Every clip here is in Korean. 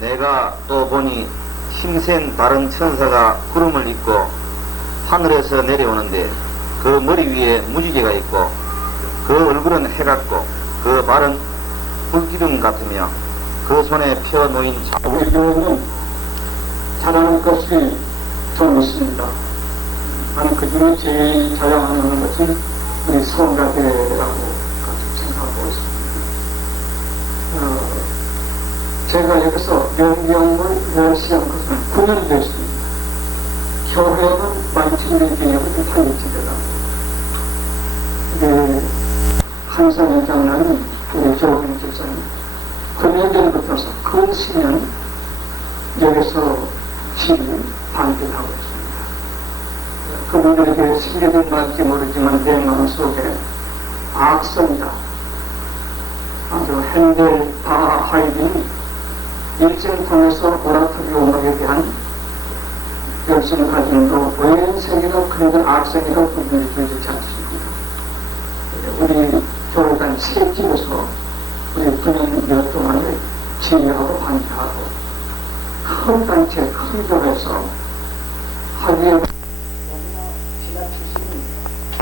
내가 또 보니 힘센 다른 천사가 구름을 입고 하늘에서 내려오는데 그 머리 위에 무지개가 있고 그 얼굴은 해 같고 그 발은 불기둥 같으며 그 손에 펴 놓인 우리 교회는 잘하는 것이 좀 있습니다. 나는 그 중에 제일 자랑하는 것이 우리 성가대라고 생각하고 있습니다. 제가 여기서 명령을 멸시한 것은 9년 됐습니다. 교회는 만층의 개혁을 탄핵지대다. 한상현 장로님, 우리 조홍 집사님, 9년 전부터서 큰 시간 여기서 시위 반대를 하고 있습니다. 그분들에게 신뢰를 받지 모르지만 내 마음속에 악성이다. 아주 핸델 하이딘이 일생을 통해서 오라토리 음악에 대한 열심을 가지고 왜 세계가 그런 악성이라고 분들이 보여주지 않습니다. 우리 교회단 세 집에서 우리 9년 동안을 지휘하고 반대하고 큰 단체, 큰 교회에서 하루에 지나치신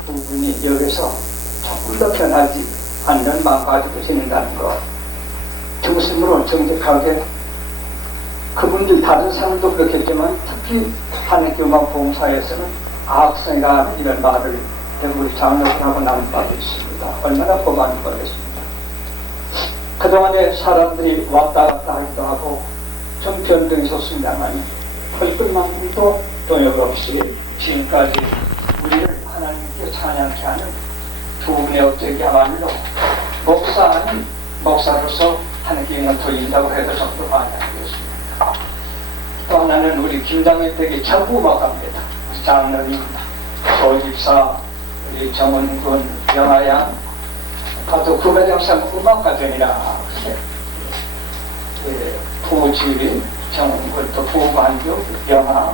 부분이 여기서 조금 더 변하지 않는 마음 가지고 계신다는 것, 정신으로 정직하게 그분들 다른 사람도 그렇겠지만 특히 한국교만 봉사에서는 악성이라는 이런 말을 우리 장로들하고 나눈 바도 있습니다. 얼마나 고마운 거겠습니다. 그동안에 사람들이 왔다 갔다 하기도 하고 좀 변동이 있었습니다만 헐끝만큼도 동역 없이 지금까지 우리를 하나님께 찬양케 하는 두 분의 업적이야말로 목사 아닌 목사로서 하나님께 돌린다고 해도 정도 반영하겠습니다. 또 하나는 우리 김장현 댁의 전부 막합니다. 장로님, 소집사, 우리 정원군, 영아양, 또 구매장상 음악가전이라 부지리, 정원군, 또 부만교, 영아,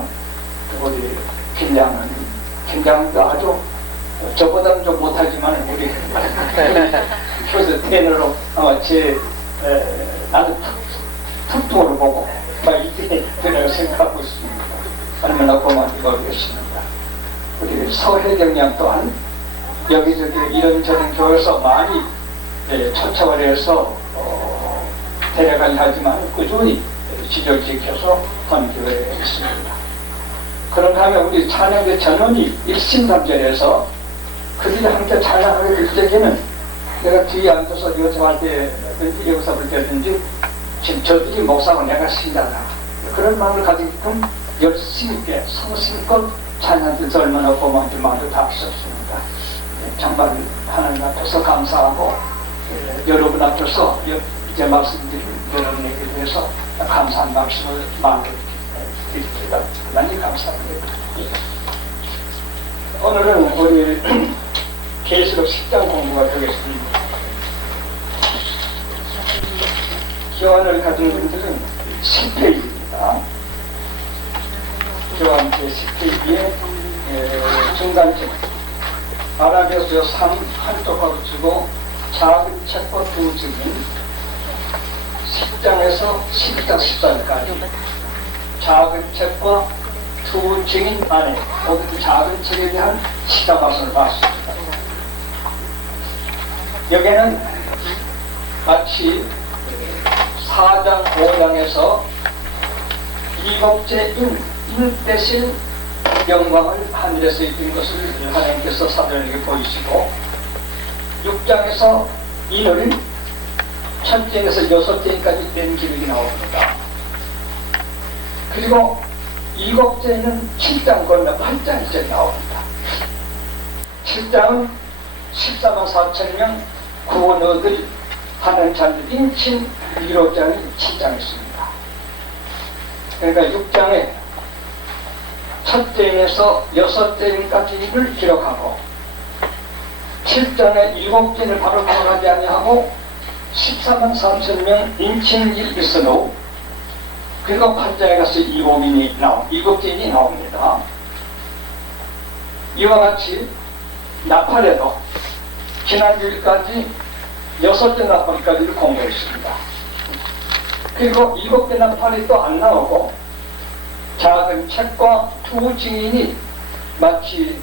또 우리 김장도 아주 저보다는 좀 못하지만 우리 교수 테너로 아마 나도 특통으로 보고 막 이렇게 되라고 생각하고 있습니다. 얼마나 고마운지 모르겠습니다. 우리 서혜경 양 또한 여기저기 이런저런 교회에서 많이 초청을 해서 데려가려 하지만 꾸준히 지적지켜서 헌교회에 있습니다. 그런가 하면 우리 찬양대 전원이 일심단결해서 그들이 함께 찬양하게 될 때에는 내가 뒤에 앉아서 요청할 때 여기서 볼 때든지 지금 저들이 목사고 내가 신자다 그런 마음을 가지게끔 열심히 있게 성심껏 찬양해서 얼마나 고마운지 마음도 다 있었습니다. 정말 하나님 앞에서 감사하고 여러분 앞에서 이제 말씀드린 여러분에게 대해서 감사한 말씀을 많이 드립니다. 많이 감사합니다. 오늘은 우리 계시록 10장 공부가 되겠습니다. 교환을 가진 분들은 10페이지입니다. 교환 10페이지에 중간쯤 아라비아서 3 한쪽하고 주고 작은 책과 두 증인 10장에서 10장 14절까지 작은 책과 두 증인 안에 모두 작은 책에 대한 시가마선을 봤습니다. 여기는 마치 4장 5장에서 일곱째인 대신 영광을 하늘에서 입힌 것을 하나님께서 사도에게 보이시고 6장에서 인을 첫째에서 여섯째까지 된 기록이 나옵니다. 그리고 일곱째는 7장 건너 8장이 나옵니다. 7장은 14만 4천 명 구원 얻을 하는 자들 인친 1호장이 7장에 있습니다. 그러니까 6장에 첫째에서 여섯째까지를 기록하고 7장에 일곱째를 바로 기록하지 아니하고 14만 4천 명 인친일 있으노 그리고 8장에 가서 일곱째인이 나옵니다. 이와 같이 나팔에도 지난주일까지 여섯째 나팔까지를 공부했습니다. 그리고 7개 나팔이 또 안 나오고 작은 책과 두 증인이 마치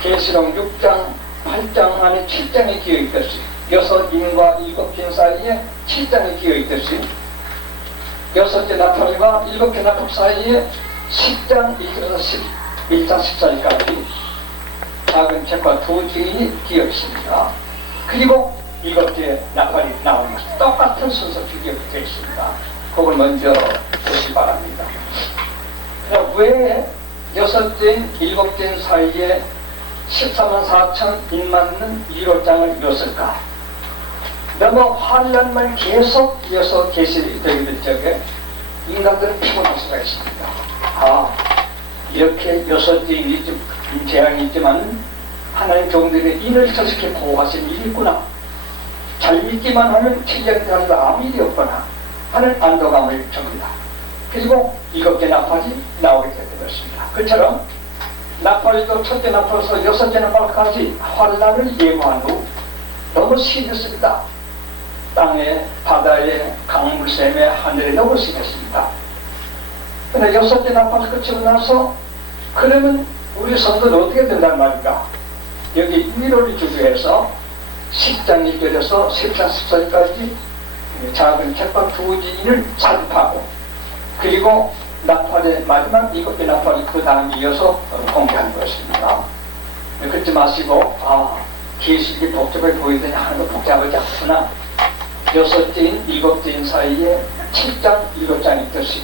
계시록 6장, 8장 안에 7장이 끼어있듯이 6인과 7인 사이에 7장이 끼어있듯이 6개 나팔과 7개 나팔 사이에 10장 1절에서 1장 14절까지 작은 책과 두 증인이 끼어있습니다. 그리고 7개 나팔이 나오는 것이 똑같은 순서 비교되어 있습니다. 그걸 먼저 보시기 바랍니다. 그럼 왜 6대인 7대인 사이에 14만 4천 인 맞는 1호장을 이었을까? 너무 환란만 계속 이어서 계시되게 될 적에 인간들은 피곤할 수가 있습니다. 이렇게 6대인 재앙이 있지만 하나님 종들의 인을 저렇게 보호하신 일이 있구나. 잘 믿기만 하면 틀리게 하는 아무 일이 없구나 하는 안도감을 줍니다. 그리고 7개 나팔이 나오게 되었습니다. 그처럼 나팔도 첫째 나팔에서 6째 나팔까지 환란을 예고한 후 너무 심했습니다. 땅에, 바다에, 강물샘에, 하늘에 너무 심했습니다. 그런데 6째 나팔 끝이고 나서 그러면 우리 성도는 어떻게 된단 말인가? 여기 1월 주주에서 10장 1절에서 10장 14절까지 작은 책과 두 지인을 삽입하고 그리고 나팔의 마지막 7개 나팔이 그 다음에 이어서 공개한 것입니다. 그러지 마시고 계시록이 복잡하게 보이더니 하나도 복잡하지 않구나. 6대인 7대인 사이에 7장 7장이 있듯이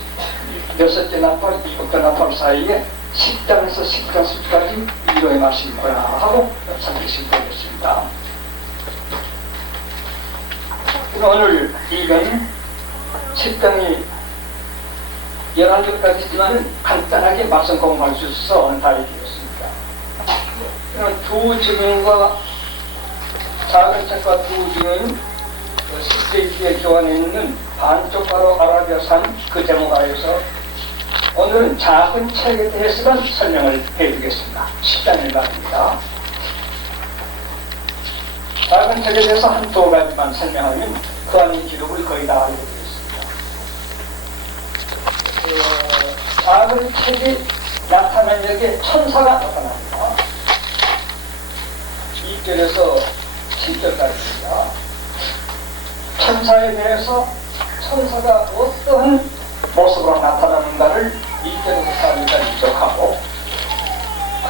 6째 나팔 7개 나팔 사이에 10장에서 10장 10까지 위로의 말씀이 있구나 하고 삼기시 되겠습니다. 오늘 읽은 10장이 11절까지 있지만 간단하게 말씀 공부할 수 있어서 오늘 다 읽겠습니다. 두 증인과 작은 책과 두 증인 10세기에 교환해 있는 반쪽가로 아라비아산 그 제목하에서 오늘은 작은 책에 대해서만 설명을 해드리겠습니다. 10장을 말입니다. 작은 책에 대해서 한 두 가지만 설명하면 그 안의 기록을 거의 다 알려드리겠습니다. 작은 책이 나타난 여기에 천사가 나타납니다. 2절에서 7절까지입니다. 천사에 대해서 천사가 어떠한 모습으로 나타나는가를 2절에서 4절까지 지적하고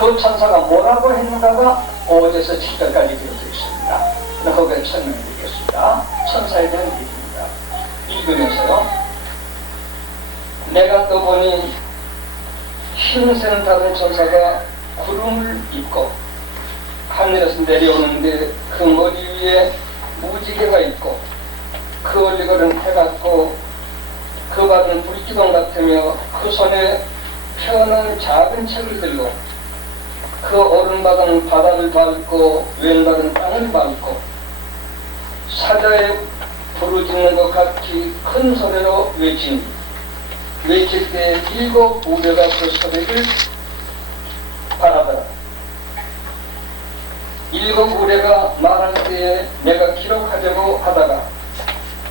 그 천사가 뭐라고 했는가가 5절에서 7절까지 되어져 있습니다. 거기에 설명드리겠습니다. 천사에 대한 얘기입니다. 읽으면서요. 내가 또 보니 힘센 다른 천사가 구름을 입고 하늘에서 내려오는데 그 머리 위에 무지개가 있고 그 얼굴은 해 같고 그 발은 불기둥 같으며 그 손에 펴는 작은 책을 들고 그 오른발은 바다를 밟고 왼발은 땅을 밟고 사자에 부르짖는 것 같이 큰 소리로 외치니 외칠 때 7 우레가 그 소리를 바라더라. 7 우레가 말할 때에 내가 기록하려고 하다가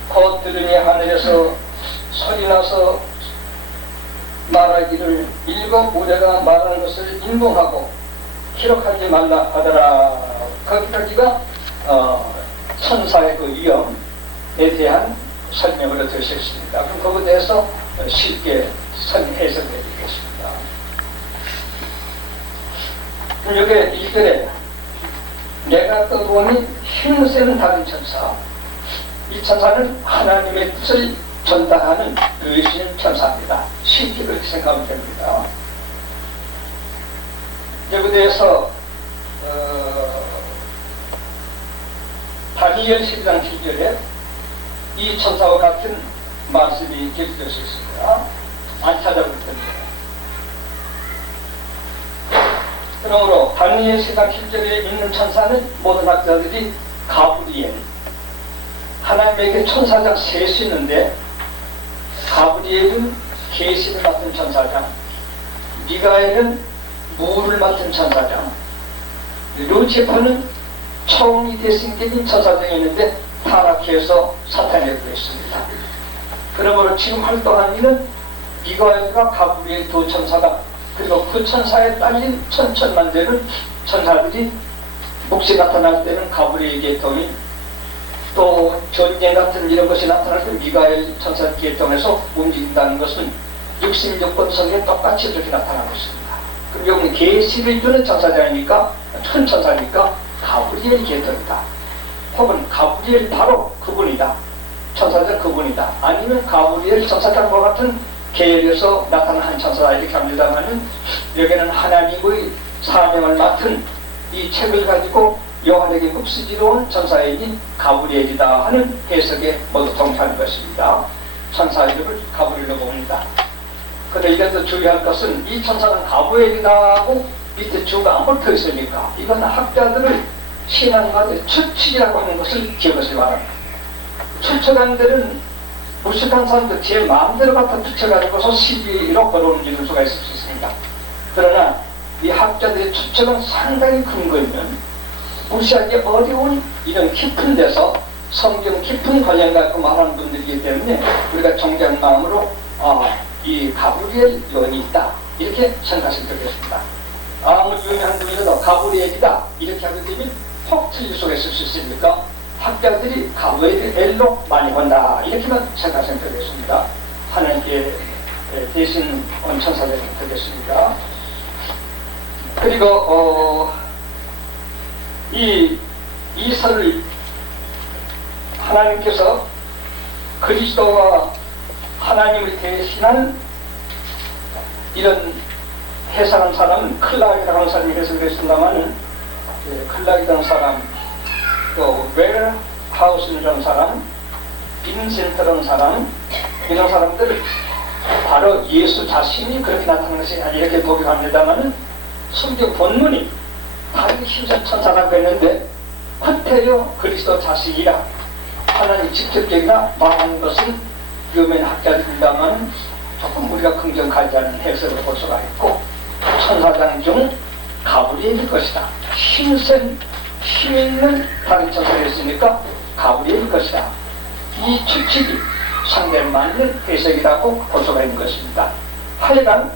곧 들으니 하늘에서 소리나서 말하기를 7 우레가 말하는 것을 인봉하고 기록하지 말라 하더라. 거기까지가 천사의 그 위험에 대한 설명으로 드렸습니다. 그럼 그것에 대해서 쉽게 해석해 드리겠습니다. 여기 1절에 내가 떠보니 힘센 다른 천사, 이 천사는 하나님의 뜻을 전달하는 의신 천사입니다. 쉽게 그렇게 생각하면 됩니다. 여기에 대해서 다니엘 12장 7절에 이 천사와 같은 말씀이 기록되어 있습니다. 안 찾아볼 텐데. 그러므로 다니엘 12장 7절에 있는 천사는 모든 학자들이 가브리엘, 하나님에게 천사장 셋이 있는데 가브리엘은 계시를 맡은 천사장, 미가엘은 물을 맡은 천사장, 루치퍼는 총이 대신된 천사장이 있는데 타락해서 사탄에 들어있습니다. 그러므로 지금 활동하는 이는 미가엘과 가브리엘 두 천사가, 그리고 그 천사에 딸린 천천만 되는 천사들이 몫이 나타날 때는 가브리엘 계통이, 또 전쟁 같은 이런 것이 나타날 때 미가엘 천사 계통에서 움직인다는 것은 육신조건 속에 똑같이 이렇게 나타나고 있습니다. 그럼 여기 계시를 주는 천사장이니까, 큰 천사니까 가브리엘 계통이다. 혹은 가브리엘 바로 그분이다. 천사장 그분이다. 아니면 가브리엘 천사장과 같은 계열에서 나타난 한 천사다 이렇게 합니다만은, 여기는 하나님의 사명을 맡은 이 책을 가지고 요한에게 흡수지로 온 천사이니 가브리엘이다 하는 해석에 모두 동의하는 것입니다. 천사 이름을 가브리엘로 봅니다. 그런데 이래서 주의할 것은 이 천사는 가브리엘이다 하고 밑에 주가 안 붙어 있으니까 이건 학자들을 신앙가의 추측이라고 하는 것을 기억하시기 바랍니다. 추측한 데는 무식한 사람들 제 마음대로 갖다 추측해가지고서 시비로 걸어옮기는 수가 있을 수 있습니다. 그러나 이 학자들의 추측은 상당히 근거 있는, 무시하기 어려운 이런 깊은 데서 성경 깊은 관련 갖고 말하는 분들이기 때문에 우리가 정직한 마음으로 이 가브리엘 요원이 있다 이렇게 생각하시면 되겠습니다. 아무리 유명한 분이라도 가브리엘이다 이렇게 하게 되면 혹 틀릴 수가 있을 수 있으니까 학자들이 가브리엘로 많이 본다 이렇게만 생각하시면 되겠습니다. 하나님께 대신 온 천사들이 되겠습니다. 그리고 이 설을 하나님께서 그리스도와 하나님을 대신한 이런 해석한 사람은 클락이라고 하는 사람이 해석을 했습니다만, 클락이라는 사람, 또 웰하우스라는 사람, 빈센트라는 사람, 이런 사람들 바로 예수 자신이 그렇게 나타나는 것이 아니 이렇게 독일합니다만, 성경 본문이 다른 힘센 천사라고 했는데 구테여 그리스도 자신이라 하나님 직접적이나 말하는 것은 유명한 학자들입니다만 조금 우리가 긍정하지 않는 해석을 볼 수가 있고, 천사장 중 가브리엘일 것이다. 힘있는 다른 천사였으니까 가브리엘일 것이다. 이 추측이 상당히 맞는 해석이라고 볼 수가 있는 것입니다. 하여간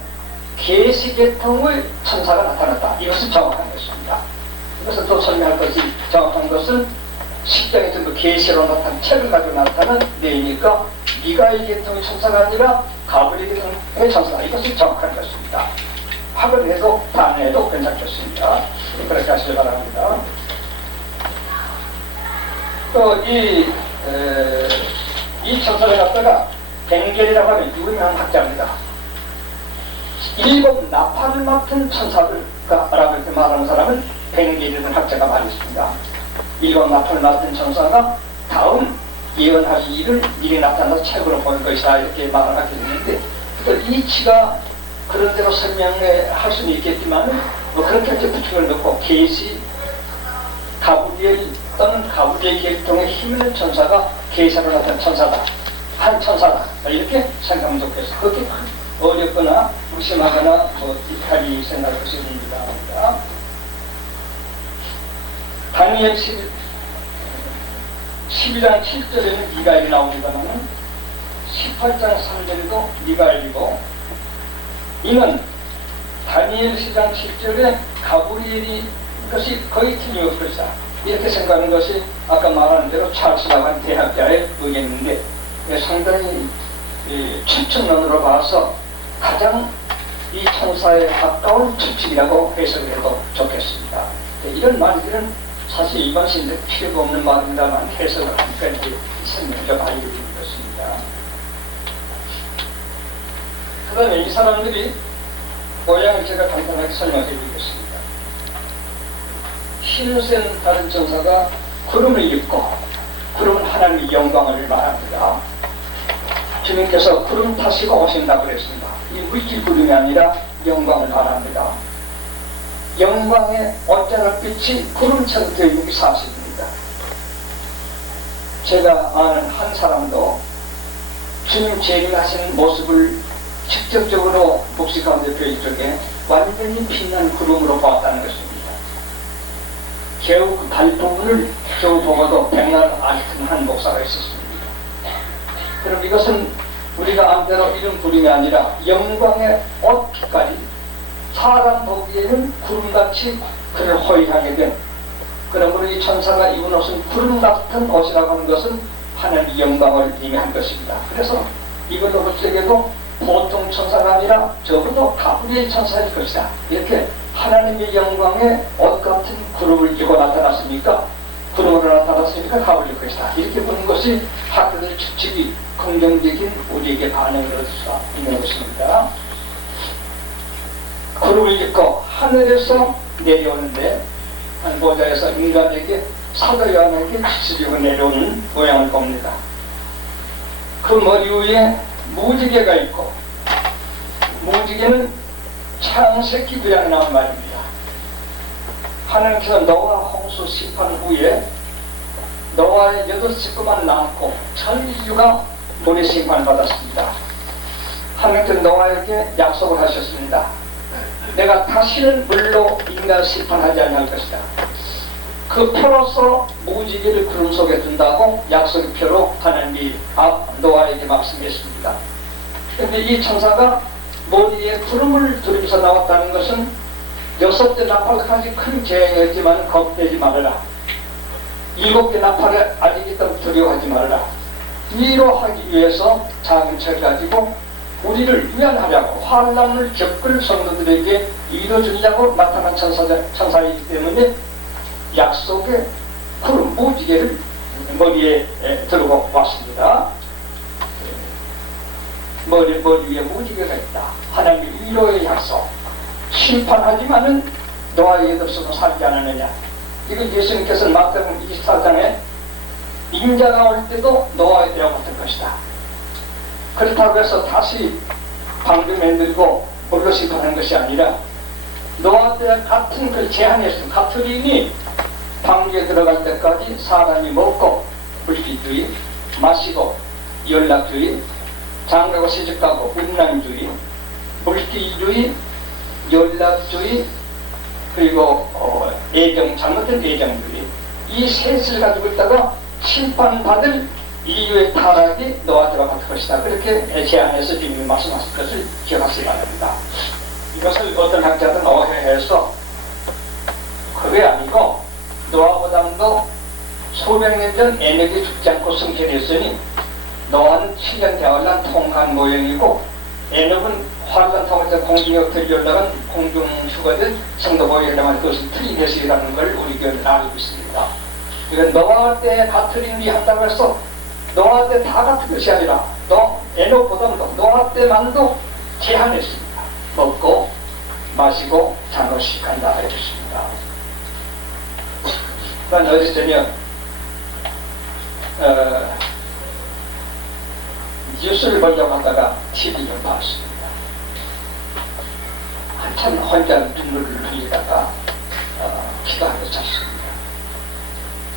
계시계통의 천사가 나타났다. 이것은 정확한 것입니다. 이것을 또 설명할 것이 정확한 것은 10장에 전부 계시로 나타난 책을 가지고 나타난 내용이니까 미가엘 계통의 천사가 아니라 가브리엘 계통의 천사다. 이것이 정확한 것입니다. 학을 해도 단해도 괜찮겠습니다. 그렇게 하시기 바랍니다. 또 이 천사를 갖다가 벤겔이라고 하는 유명한 학자입니다. 7 나팔을 맡은 천사들라고 이렇게 말하는 사람은 벤겔이라는 학자가 많이 있습니다. 7 나팔을 맡은 천사가 다음 예언할 일을 미리 나타나서 책으로 볼 것이다 이렇게 말을 하게 되는데, 이치가 그런 대로 설명할 수는 있겠지만 그렇게 이제 부축을 넣고 계시 가브리엘 또는 가브리엘 계통의 힘있는 천사가 계시로 나타난 천사다, 한 천사다 이렇게 생각하면 좋겠어요. 그렇게 어렵거나 무심하거나 이탈이 생각할 것이 있습니다. 다니엘 12장 7절에는 미가엘이 나옵니다만 18장 3절에도 미가엘이고, 이는 다니엘 12장 7절에 가브리엘이 것이 거의 틀림없을 것이다 이렇게 생각하는 것이 아까 말한 대로 찰스라고 한 대학자의 의견인데, 상당히 추측론으로 봐서 가장 이 천사에 가까운 추측이라고 해석을 해도 좋겠습니다. 이런 말들은 사실 일반 시인들 필요가 없는 말입니다만 해석을 하니까 이제 설명을 좀 알려드리는 것입니다. 그 다음에 이 사람들이 모양을 제가 간단하게 설명해 드리겠습니다. 힘센 다른 천사가 구름을 입고, 구름은 하나님의 영광을 말합니다. 주님께서 구름 타시고 오신다고 그랬습니다. 이 물질 구름이 아니라 영광을 말합니다. 영광의 옷자락빛이 구름처럼 되어 있는 게 사실입니다. 제가 아는 한 사람도 주님 재림하시는 모습을 직접적으로 목시 가운데 펴인 쪽에 완전히 빛난 구름으로 보았다는 것입니다. 겨우 그 발부분을 겨우 보고도 백날 앓던 한 목사가 있었습니다. 그럼 이것은 우리가 암대로 이런 구름이 아니라 영광의 옷까지 사람 보기에는 구름같이 그를 호위하게 된, 그러므로 이 천사가 입은 옷은 구름 같은 옷이라고 하는 것은 하나님의 영광을 의미한 것입니다. 그래서 이걸로 볼적에도 보통 천사가 아니라 적어도 가브리엘 천사일 것이다. 이렇게 하나님의 영광의 옷 같은 구름을 입고 나타났으니까, 구름으로 나타났으니까 가브리엘 것이다. 이렇게 보는 것이 학교들 추측이 긍정적인 우리에게 반응을 얻을 수 있는 것입니다. 구름을 입고 하늘에서 내려오는데, 한 보좌에서 인간에게, 사도 요한에게 지시고 내려오는 모양을 봅니다. 그 머리 위에 무지개가 있고, 무지개는 창세기 구약에 나온 말입니다. 하나님께서 노아 홍수 심판 후에 노아의 8식구만 남고 전 인류가 물에 심판받았습니다. 하나님께서 노아에게 약속을 하셨습니다. 내가 다시는 물로 인간을 심판하지 않을 것이다. 그 표로서 무지개를 구름 속에 둔다고 약속의 표로 하나님이 노아에게 말씀했습니다. 그런데 이 천사가 머리에 구름을 두르면서 나왔다는 것은 6대 나팔까지 큰 재앙이었지만 겁내지 말아라. 7개 나팔에 아직 있다면 두려워하지 말아라. 위로하기 위해서 작은 책을 가지고 우리를 위안하려고 환난을 겪을 성도들에게 이뤄주려고 나타난 천사이기 때문에 약속의 구름 무지개를 머리에 들고 왔습니다. 머리 위에 무지개가 있다. 하나님의 위로의 약속. 심판하지만은 노아에게 없어서 살지 않았느냐. 이거 예수님께서 마태복음 24장에 인자가 올 때도 노아에 대하여 같은 것이다. 그렇다고 해서 다시 방주 만들고 물로 심판하는 것이 아니라 노아 때 같은 그 제한했습니다. 가톨릭이 방주에 들어갈 때까지 사람이 먹고 물기주의, 마시고 연락주의, 장가고 시집가고 운랑주의, 물기주의, 연락주의, 그리고 잘못된 애정주의, 이 셋을 가지고 있다가 심판받을 인류의 타락이 노아들과 같은 것이다. 그렇게 제안해서 주님이 말씀하신 것을 기억하시기 바랍니다. 이것을 어떤 학자들은 오해해서 그게 아니고 노아보다도 수백 년 전 에녹이 죽지 않고 승천했으니 노아는 7년 대환란 통한 모형이고 에녹은 환란 통해서 공중역들이 올라간 공중휴가들 성도 보이려면 그것은 틀린 해석이라는 걸 우리 교회는 알고 있습니다. 이건 노아 때 같은 일이 한다고 해서 노아 때 다 같은 것이 아니라 에녹보다도 노아 때만도 제한했습니다. 먹고 마시고 장로식 한다 해줬습니다. 난 어렸을 때는 뉴스를 보려고 하다가 TV를 봤습니다. 한참 혼자 눈물을 흘리다가 기도하며 잤습니다.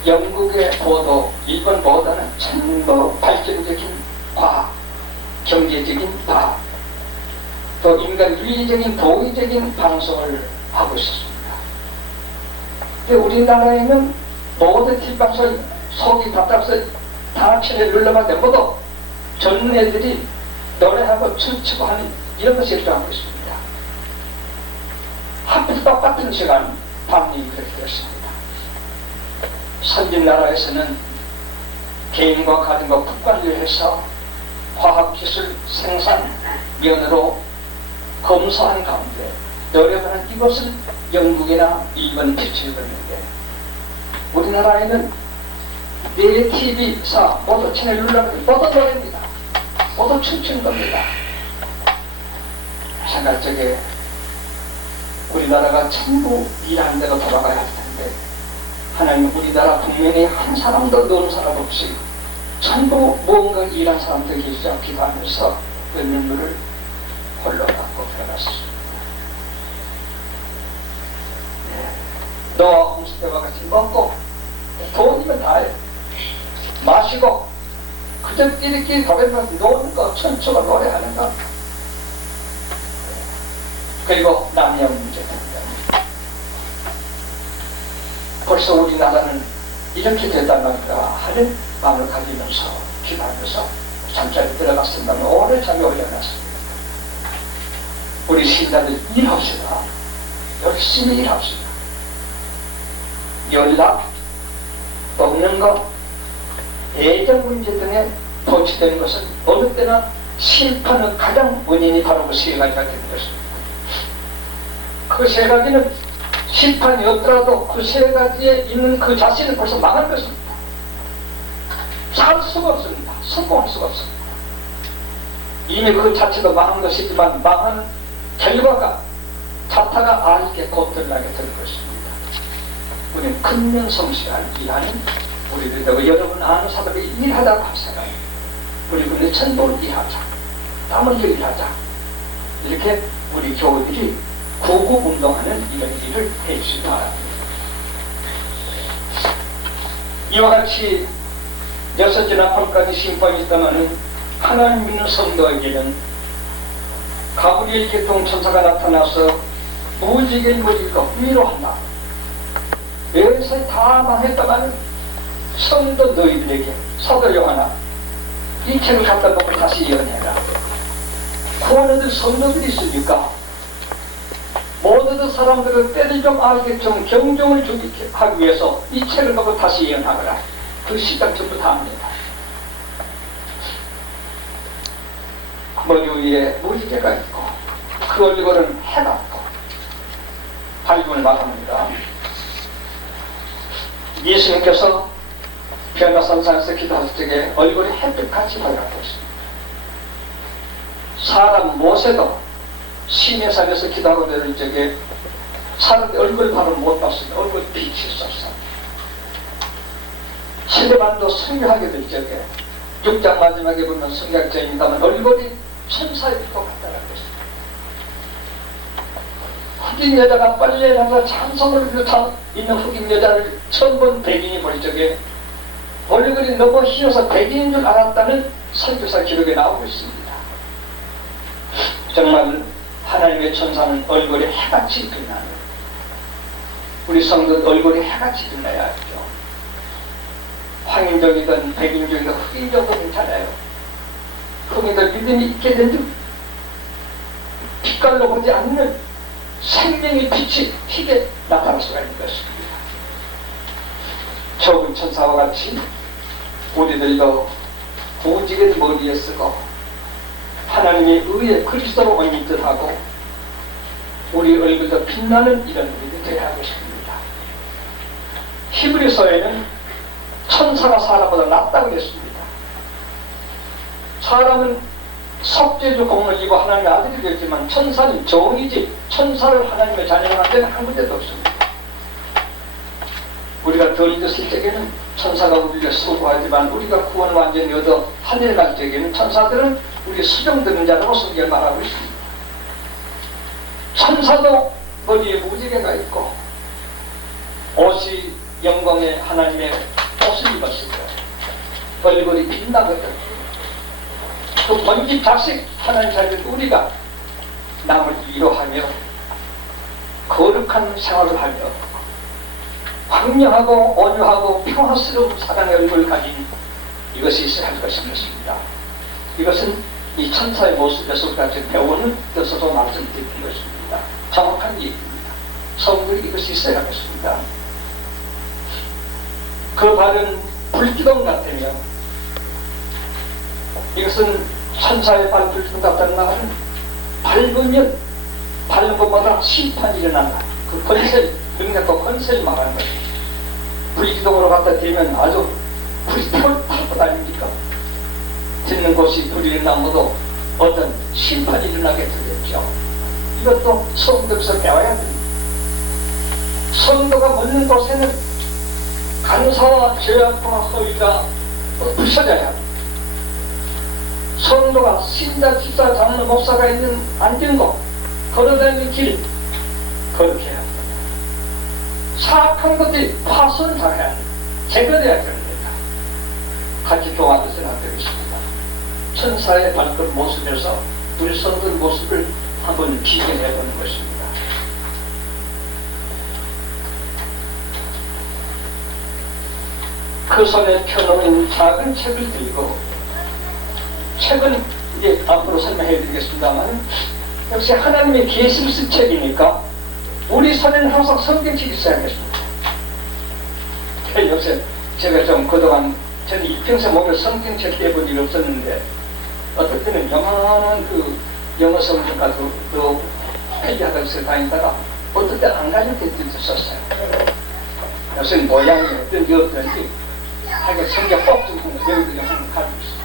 영국의 보도, 일본 보도는 전부 발전적인 과학, 경제적인 과학, 또 인간 윤리적인 도의적인 방송을 하고 있었습니다. 근데 우리나라에는 모든 TV방송 속이 답답해서 단합체를 눌러봤는데 모두 젊은 애들이 노래하고 춤추고 하는 이런 것을 일어나고 있습니다. 하필 똑같은 시간 밤이 그렇게 되었습니다. 선진나라에서는 개인과 가정과 국가를 해서 과학기술 생산 면으로 검소한 가운데 노력하는 이것을 영국이나 일본 비추어봤는데 우리나라에는 네 TV사 모두 채널 눌러보니 모두 노래입니다. 모두 춤추는 겁니다. 생각적에 우리나라가 전부 일하는 데로 돌아가야 할 텐데 하나님 우리나라 국민이 한 사람도 노는 사람 없이 전부 무언가 일한 사람들이 계시자 기도하면서 그 눈물을 홀로 닦고 태어났습니다. 노아 홍수 때와 같이 먹고 돈이면 다해 마시고 그들끼리 가면서 노는 거 천천히 노래하는 거 그리고 남녀 문제 됩니다. 벌써 우리나라는 이렇게 됐단 말인가 하는 마음을 가지면서 기도하면서 잠자리 들어갔습니다. 오래 잠이 올려놨습니다. 우리 신자들 일합시다. 열심히 일합시다. 연락, 먹는 것, 애정 문제 등에 도취되는 것은 어느 때나 심판의 가장 원인이 바로 그 세 가지가 되는 것입니다. 그 세 가지는 심판이 없더라도 그 세 가지에 있는 그 자신은 벌써 망한 것입니다. 살 수가 없습니다. 성공할 수가 없습니다. 이미 그 자체도 망한 것이지만 망한 결과가 자타가 알게 곧들나게 될 것입니다. 우리는 근면성실하는 우리들 여러분 아는 사람이 일하다고 하세요. 우리 근데 천도를 일하자, 땀 흘려 일하자, 이렇게 우리 교우들이 구구운동하는 이런 일을 해주시기 바랍니다. 이와 같이 6지나 8가지 심판이 있다면 하나님 믿는 성도에게는 가브리엘 교통천사가 나타나서 무지개를 물리고 위로한다. 여기서 다 망했다면 성도 너희들에게 사도 요한아 이 책을 갖다 놓고 다시 연해라. 구원받을 성도들이 있으니까 모든 사람들의 때를 좀 알게 좀 경종을 주기 하기 위해서 이 책을 놓고 다시 예언하거라. 그 시작 전부 다 합니다. 머리 위에 무지개가 있고 그 얼굴은 해가 있고 8분을 말합니다. 예수님께서 변화산상에서 기도할 적에 얼굴이 햇빛같이 밝았고 있습니다. 사람 모세도 시내산에서 기도하고 내릴 적에 사람의 얼굴 바로 못 봤습니다. 얼굴 빛이 있었습니다. 시대반도 성경하게 될 적에 6장 마지막에 보면 성경자입니다만 얼굴이 천사의 빛과 같다는 것입니다. 흑인 여자가 빨래를 하면서 찬송을 비롯한 있는 흑인 여자를 처음 본 백인이 볼 적에 얼굴이 너무 희어서 백인인 줄 알았다는 선교사 기록에 나오고 있습니다. 정말 하나님의 천사는 얼굴이 해같이 빛나는 우리 성도 얼굴이 해같이 빛나야 하죠. 황인종이든 백인종이든 흑인종도 괜찮아요. 흑인들 믿음이 있게 된 듯 빛깔로 보지 않는 생명의 빛이 희게 나타날 수가 있는 것입니다. 적은 천사와 같이 우리들도 무지개를 머리에 쓰고 하나님의 의에 그리스도로 옷 입듯하고 우리 얼굴도 빛나는 이런 우리가 되어야 하겠습니다. 히브리서에는 천사가 사람보다 낫다고 했습니다. 사람은 속죄주 공을 이고 하나님의 아들이 되었지만 천사는 종이지 천사를 하나님의 자녀가 한 데는 한 군데도 없습니다. 우리가 덜 잊었을 적에는 천사가 우리를 수고하지만 우리가 구원을 완전히 얻어 하늘에 갈 적에는 천사들은 우리 수종드는 자라고 성경을 말하고 있습니다. 천사도 머리에 무지개가 있고 옷이 영광의 하나님의 옷을 입었습니다. 얼굴이 빛나거든. 그 번집 자식 하나님 자녀 우리가 남을 위로하며 거룩한 생활을 하며 황량하고 온유하고 평화스러운 사랑의 얼굴을 가진 이것이 있어야 할 것입니다. 이것은 이 천사의 모습에서 우리가 지금 배우는 뜻으로 말씀드리는 것입니다. 정확한 얘기입니다. 성들이 이것이 있어야 하겠습니다. 그 발은 불기둥 같으며 이것은 천사의 발 불기둥 같다는 말은 밟으면 밟는 것보다 심판이 일어난다. 그 건설, 능력과 건설을 말하는 것입니다. 불기둥으로 갖다 대면 아주 불이 탈 것 아닙니까? 듣는 곳이 불이 나무도 어떤 심판이 일어나게 되겠죠. 이것도 성도에서 배워야 됩니다. 성도가 묻는 곳에는 간사와 죄악과 허위가 부셔져야 합니다. 성도가 신자, 집사, 장로, 목사가 있는 앉은 곳, 걸어다니는 길, 그렇게 해야 합니다. 사악한 것들이 파손당해야 합니다. 제거돼야 됩니다. 같이 동화되서는 안 되겠습니다. 천사의 발끝 모습에서 우리 성도의 모습을 한번 비교해보는 것입니다. 그 손에 펴놓은 작은 책을 들고 책은 이제 앞으로 설명해 드리겠습니다만, 역시 하나님의 계시를 책이니까 우리 손에는 항상 성경책이 있어야겠습니다. 요새 제가 좀 그동안 저는 이평생 목에 성경책 떼본 일이 없었는데, 어떨 때는 요만한 그 영어 성경 가지고 그 회개하면서 다니다가 어떨 때 안 가질 때도 있었어요. 무슨 모양이 어떤지 어떤지 하여간 성경 꼭좀 여기도 한번 가지고 있어요.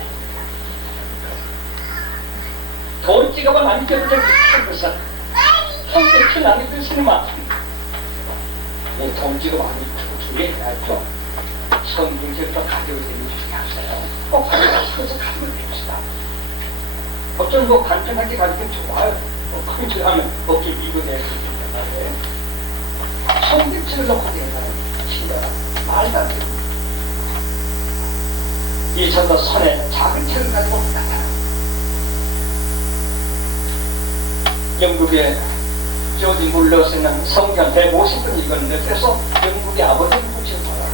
돈 찍어만 안 찍어도 되겠어. 성경책 안 읽을 수는 많습니다. 돈 찍어만 안 읽고 주에 해야죠. 성경책도 가지고 다니는 중에 하세요. 꼭 가져가서 가지고 다닙시다. 어떤 뭐 간편하게 가지면 좋아요. 큰 책 하면 어깨 밀고 내야 되는데 성경책을 놓고 내놔요. 진짜 말도 안 됩니다. 이 전도 손에 작은 책을 가지고 나타나요. 영국의 조지 물러 쓰는 성경 150권 읽었는데, 그래서 영국의 아버지를 붙이는 거예요.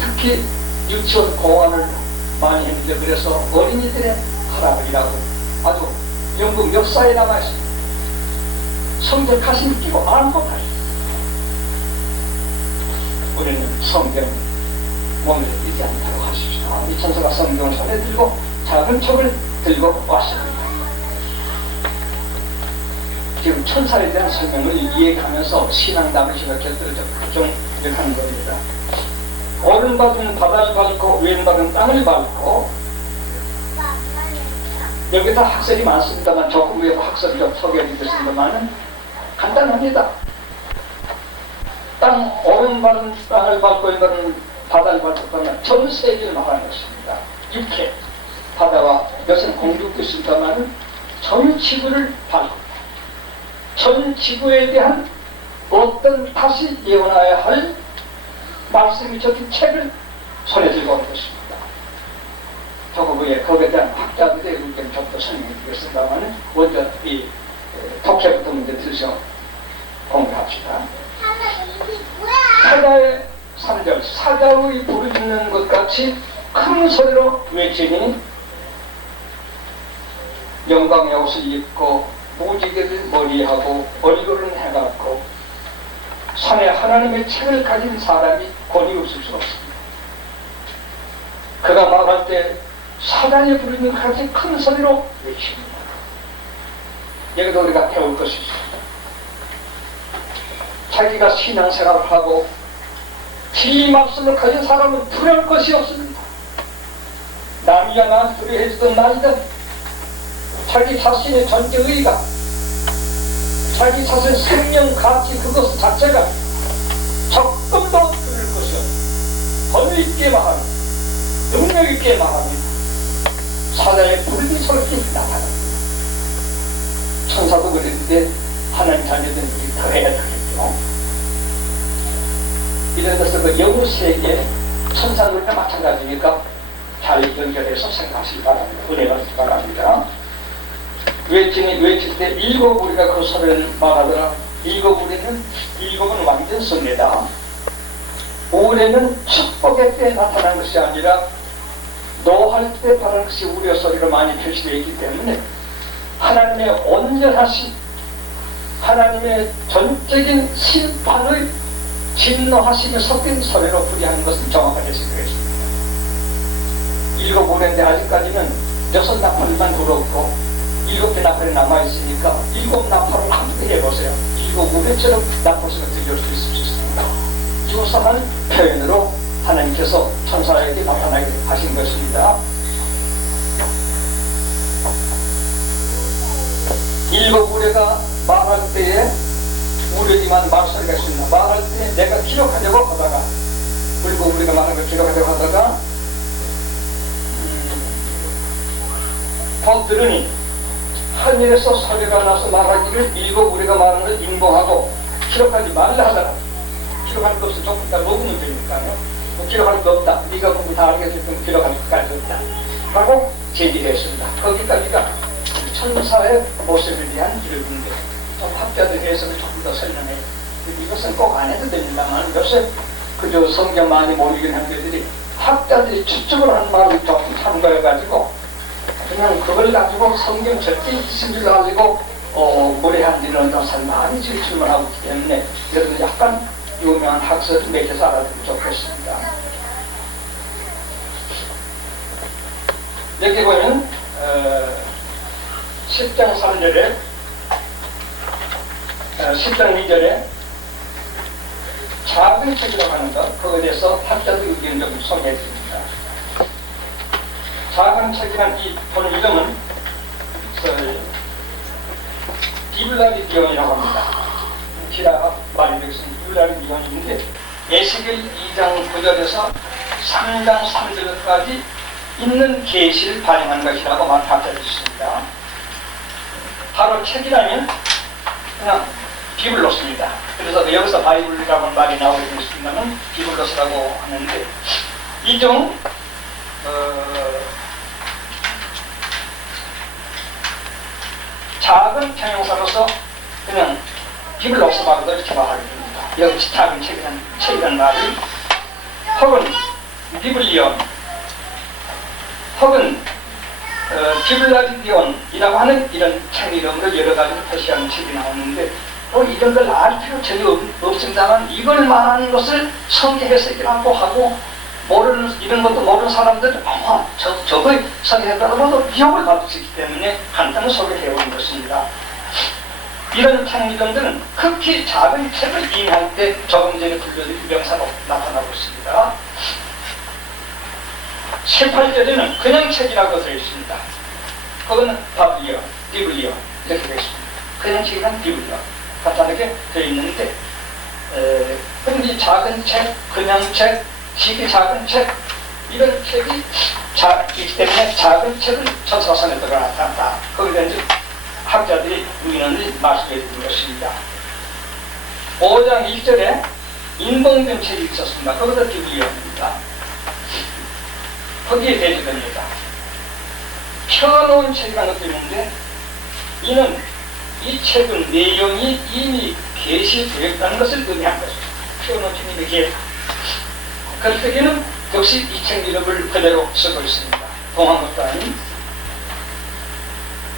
특히 유치원 공원을 많이 했는데, 그래서 어린이들의 할아버지라고 아주 영국 역사에 남아있습니다. 성경 가슴을 끼고 아무것도 안 했어요. 우리는 성경 몸에 끼지 않도록 하십시오. 이 천사가 성경을 손에 들고 작은 촉을 들고 왔습니다. 지금 천사에 대한 설명을 이해하면서 신앙담의식을 곁들여서 가정하는 겁니다. 오른발은 바다를 밟고 왼발은 땅을 밟고, 여기 다 학설이 많습니다만 조금 위에 학설을 좀 소개해드리겠습니다만 간단합니다. 오른발은 땅을 밟고 왼발은 바다를 밟고 그러면 전 세계를 말하는 것입니다. 육해, 바다와 여기서는 공중도 있습니다만 전 지구를 밟고 전 지구에 대한 어떤 다시 예언해야 할 말씀이 적힌 책을 손에 들고 온 것입니다. 조금 후에 거기에 대한 학자들의 의견을 좀 더 설명해 드리겠습니다만, 먼저 이 독해부터 문제 들으셔 공부합시다. 사자의 3절, 사자의 부르짖는 것 같이 큰 소리로 외치니 영광의 옷을 입고 무지개를 머리하고 얼굴은 해갖고 산에 하나님의 책을 가진 사람이 권위 없을 수 없습니다. 그가 말할 때 사단이 부르는 것 같이 큰 소리로 외칩니다. 여기도 우리가 배울 것이 있습니다. 자기가 신앙생활을 하고 진리 말씀을 가진 사람은 두려울 것이 없습니다. 남이야 난 두려워해주던 나이든 자기 자신의 존재의가, 자기 자신의 생명 가치 그것 자체가 조금도 두려울 것이 없습니다. 권위 있게 말합니다. 능력 있게 말합니다. 사자의 불미스럽게 나타납니다. 천사도 그랬는데 하나님 자녀들이 더 해야 되겠죠. 이래 들어서 그 영우 세계 천사들과 마찬가지니까 잘 연결해서 생각하시기 바랍니다. 은혜 받으시기 바랍니다. 외칠 때 일곱 우리가 그 소리를 말하더라. 일곱 우리는 일곱은 완전성입니다. 올해는 축복의 때 나타난 것이 아니라 노할 때 바라는 것이 우리의 소리로 많이 표시되어 있기 때문에 하나님의 온전하신, 하나님의 전적인 심판의 진노하심이 섞인 소리로 부리하는 것은 정확하게 생각했습니다. 일곱 올해인데 아직까지는 6나팔만 들어오고 7개 나팔이 남아있으니까 7 나팔을 함께 해보세요. 7 올해처럼 나팔소리가 들릴 수 있을 수 있습니다. 유사한 표현으로 하나님께서 천사에게 나타나게 하신 것입니다. 7 우레가 말할 때에 우레지만 말소리가 있습니다. 말할 때 내가 기록하려고 하다가 7 우레가 말하는 걸 기록하려고 하다가 더 들으니 하늘에서 소리가 나서 말하기를 7 우레가 말하는 걸 인봉하고 기록하지 말라 하더라. 기록할 것 없어. 조금 이따 녹으면 되니까요. 뭐 기록할 거 없다. 네가 공부 다 알겠을 때는 기록할 것까지 없다. 라고 제기했습니다. 거기까지가 천사의 모습에 대한 기록인데, 좀 학자들 해석을 조금 더 설명해. 이것은 꼭 안 해도 됩니다만, 요새 그저 성경 많이 모르긴 한 것들이 학자들이 추측을 한 말을 조금 참고해가지고 그냥 그걸 가지고 성경 절대 있은 줄 가지고 무례한 이런 것을 많이 질출만 하고 있기 때문에 여러분 약간 유명한 학설을 매겨서 알아두면 좋겠습니다. 여기 보면 10장 3절에 10장 2절에 작은 책이라고 하는 것, 그거에 대해서 학자들 의견을 좀 소개해 드립니다. 작은 책이란 이 본 이름은 디블라리디온이라고 합니다. 기라가 말이 되겠습니다. 디블라리디온인데 에스겔 2장 9절에서 3장 3절까지 있는 계시를 반영한 것이라고 학자들이 있습니다. 바로 책이라면 그냥 비블로스입니다. 그래서 여기서 바이블이라고 말이 나오게 되었습니다만 비블로스라고 하는데 이종 작은 평형사로서 그냥 비블로스라고도 이렇게 말하게 됩니다. 여기 작은 책이라는 말이 혹은 비블리온 혹은 비블라디온이라고 하는 이런 책 이름으로 여러 가지로 표시하는 책이 나오는데 이런 걸 알 필요 전혀 없습니다만 이걸 말하는 것을 성경 해석이라고 하고 모르는 이런 것도 모르는 사람들은 아마 저걸 성경해석으로도 미혹을 받을 수 있기 때문에 간단히 소개해 온 것입니다. 이런 책 이름들은 극히 작은 책을 의미할 때 조금 전에 불러드린 명사가 나타나고 있습니다. 7, 8절에는 그냥 책이라고 되어 있습니다. 그거는 바블리온, 비블리온 이렇게 되어 있습니다. 그냥 책이란 비블리온 간단하게 되어 있는데 그런데 작은 책, 그냥 책, 시기 작은 책 이런 책이 있기 때문에 작은 책을 천사선에 들어갔다. 거기에 이제 학자들이 의논을 말씀해 드린 것입니다. 5장 1절에 인봉된 책이 있었습니다. 거기서 비블리온입니다. 거기에 대조됩니다. 펴놓은 책이라는 것도 있는데 이는 이 책은 내용이 이미 계시되었다는 것을 의미한 것입니다. 펴놓은 책이 계시다. 그때에는 역시 이 책 이름을 그대로 쓰고 있습니다. 동한 것도 아닌.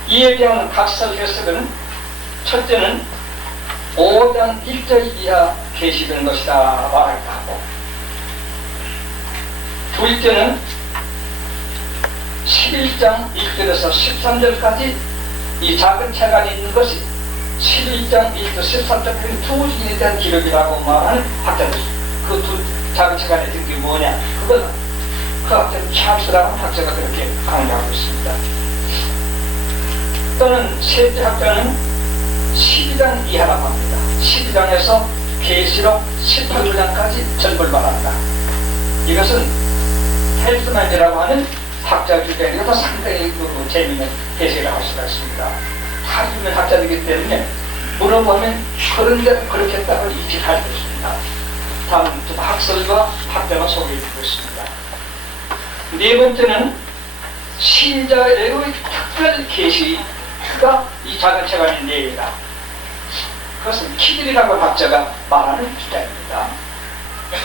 이에 대한 각설 해석은 첫째는 5장 1절 이하 계시된 것이다 말하기도 하고 둘째는 11장 1절에서 13절까지 이 작은 책 안에 있는 것이 11장 1절 13절까지 두 주인에 대한 기록이라고 말하는 학자들 그 두 작은 책 안에 있는 게 뭐냐 그건 그 학자는 찰스라는 학자가 그렇게 강조하고 있습니다. 또는 셋째 학자는 12장 이하라고 합니다. 12장에서 계시록 18장까지 전부를 말한다. 이것은 헬스만이라고 하는 학자 주장이고 상당히 재미있는 해석이라고 할 수가 있습니다. 다 유명 학자이기 때문에 물어보면 그런데 그렇게 했다고 인식할 수 있습니다. 다음 학설과 학자가 소개해드리고 있습니다. 네 번째는 신자의 특별 계시가 이 작은 책 안에 내용이다. 그것은 키들이라고 학자가 말하는 주장입니다.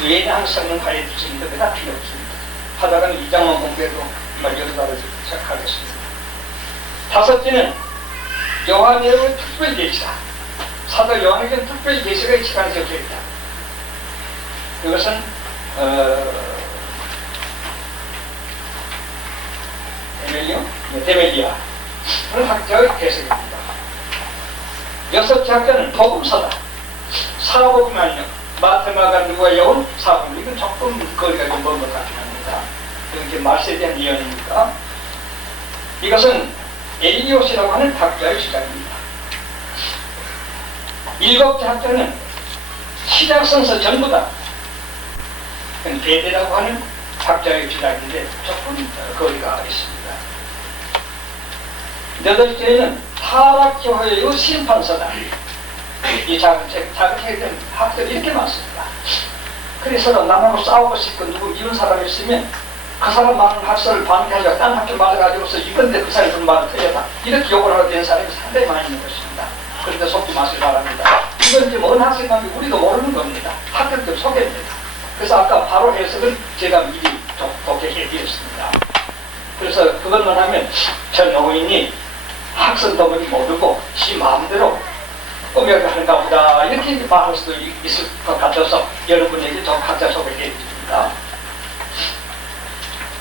외에는 항상 가르쳐 주시는 것이 다 필요 없습니다. 하다가는 2장만 공부해도 여러 가지 시작하겠습니다. 다섯째는 요한의 특별 계시다. 사도 요한에게는 특별 계시가 이 시간에 적혀 있다. 이것은 데멜리아 그런 학자의 해석입니다. 여섯째 학자는 복음서다. 사복음이 아니요 마태마가 누가요 사복음 이건 조금 거리가 좀 먼 것 같긴 합니다. 이렇게 말세에 대한 예언입니까? 이것은 엘리오시라고 하는 학자의 주장입니다. 일곱째 학자는 시작선서 전부다. 베데라고 하는 학자의 주장인데 조금 거리가 있습니다. 여덟째는 타락교회의 심판서다. 이 작은 책에 대한 학설이 이렇게 많습니다. 그래서 남하고 싸우고 싶고 누구 이런 사람이 있으면 그 사람 많은 학설을 반대하려고 딴 학교 말해가지고서 이건데 그 사람이 그런 말을 틀렸다. 이렇게 욕을 하게 된 사람이 상당히 많이 있는 것입니다. 그런데 속지 마시기 바랍니다. 이건 이제 뭔 학생인지 우리도 모르는 겁니다. 학교들 소개입니다. 그래서 아까 바로 해석을 제가 미리 좋게 해드렸습니다. 그래서 그것만 하면 저 노인이 학습 도문이 모르고 지 마음대로 꾸며가 하는가 보다 이렇게 말할 수도 있을 것 같아서 여러분에게 좀 각자 소개해 드립니다.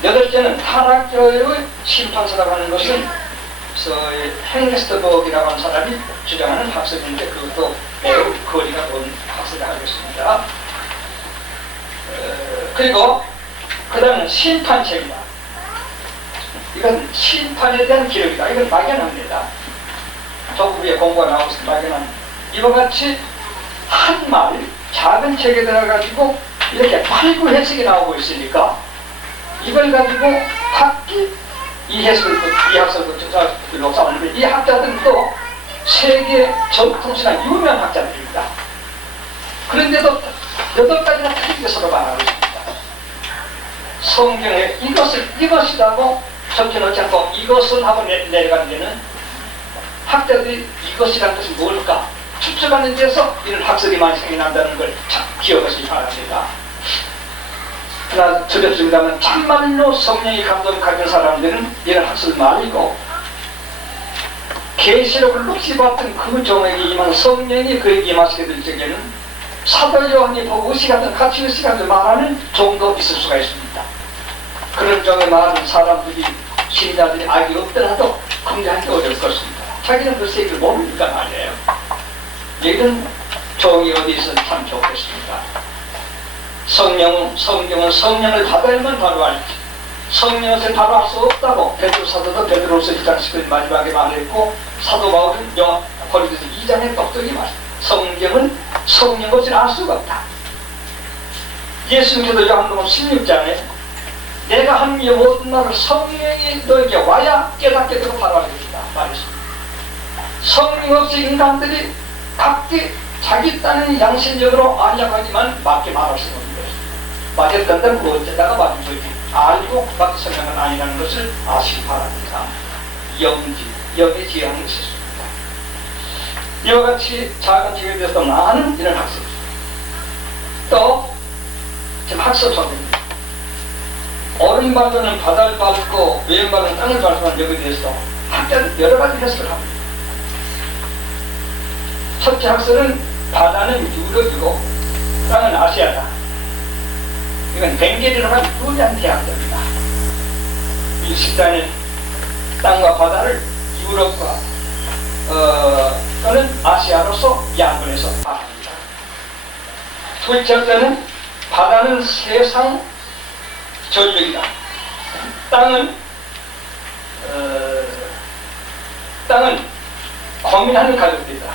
여덟째는 타락교의 심판서라고 하는 것은 헨리스트버그라고 하는 사람이 주장하는 학설인데 그것도 매우 거리가 먼 학설이 하겠습니다. 그리고 그 다음은 심판책이다. 이건 심판에 대한 기록이다. 이건 막연합니다. 조금 위에 공부가 나오고 있으면 막연합니다. 이와 같이 한 말, 작은 책에 들어가지고 이렇게 8구 해석이 나오고 있으니까 이걸 가지고 각기 이 학설부터 싸우는데 이 학자들은 또 세계 전통신학 유명한 학자들입니다. 그런데도 8가지나 틀리게 서로 말하고 있습니다. 성경에 이것이라고 적혀놓지 않고 이것은 하고 내려가는 데는 학자들이 이것이라는 것이 뭘까 추측하는 데서 이런 학설이 많이 생겨난다는 걸 기억하시기 바랍니다. 그러나 드렸습니다만 참말로 성령의 감동을 가진 사람들은 이런 학설 말이고 계시록을 룩시 봤던 그 종에게 임한 성령이 그에게 임하시게 될 적에는 사도 요한이 보고 의식하던 같이 의식하던 말하는 종도 있을 수가 있습니다. 그런 종의 말은 사람들이 신자들이 알기 없더라도 긍정하기 어려울 것입니다. 자기는 그 세계를 모르니까 말이에요. 이런 종이 어디 있으면 참 좋겠습니다. 성경은 성령을 받아야만 바로 알지. 성령을 바로 알 수 없다고 베드로 사도도 베드로서 2장 10절 마지막에 말했고 사도 바울은 고린도서 2장에 똑똑히 말했습니다. 성경은 성령 것을 알 수가 없다. 예수님께서 요한복음 16장에 내가 한 이 모든 말을 성령이 너에게 와야 깨닫게 되고 바로 알게 된다 말했습니다. 성령 없이 인간들이 각기 자기 딴 양심적으로 알려고 하지만 맞게 말할 수는 없는 것입니다. 맞았던데 어쩌다가 맞은 거지. 알고 그 성령은 아니라는 것을 아시기 바랍니다. 영의 지혜하는 것이 있습니다. 이와 같이 작은 지혜에 대해서 많은 이런 학습. 또 지금 학습 소개입니다. 오른발로는 바다를 밟고 왼발로는 땅을 밟는 여기에 대해서 학자는 여러 가지 해석을 합니다. 첫째 학설은 바다는 유럽이고 땅은 아시아다. 이건 벵게리라고 하는 유리한 대학자입니다. 이 십자는 땅과 바다를 유럽과 또는 아시아로서 양분해서 말합니다. 둘째 학설은 바다는 세상 전력이다. 땅은 고민하는 가족들이다.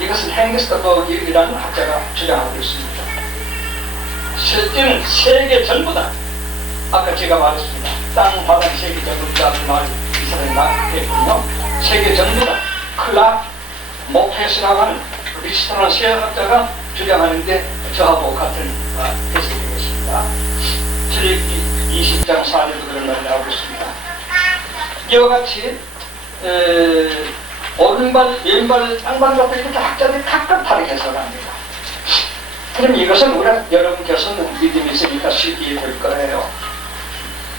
이것은 헨리스트버그라는 학자가 주장하고 있습니다. 실제는 세계 전부다. 아까 제가 말했습니다. 땅, 바다, 세계 전부다는 말 이 사람이 나했군요. 세계 전부다. 클락 모페스라고 하는 리스트라는 세학자가 주장하는데 저하고 같은 해석이 되겠습니다. 출애굽기 20장 4절도 그런 말이 나오고 있습니다. 이와 같이 오른발, 왼발, 땅발 같은 이렇게 학자들이 각각 다르게 해석합니다. 그럼 이것은 여러분께서는 믿음이 있으니까 쉽게 이해될 거예요.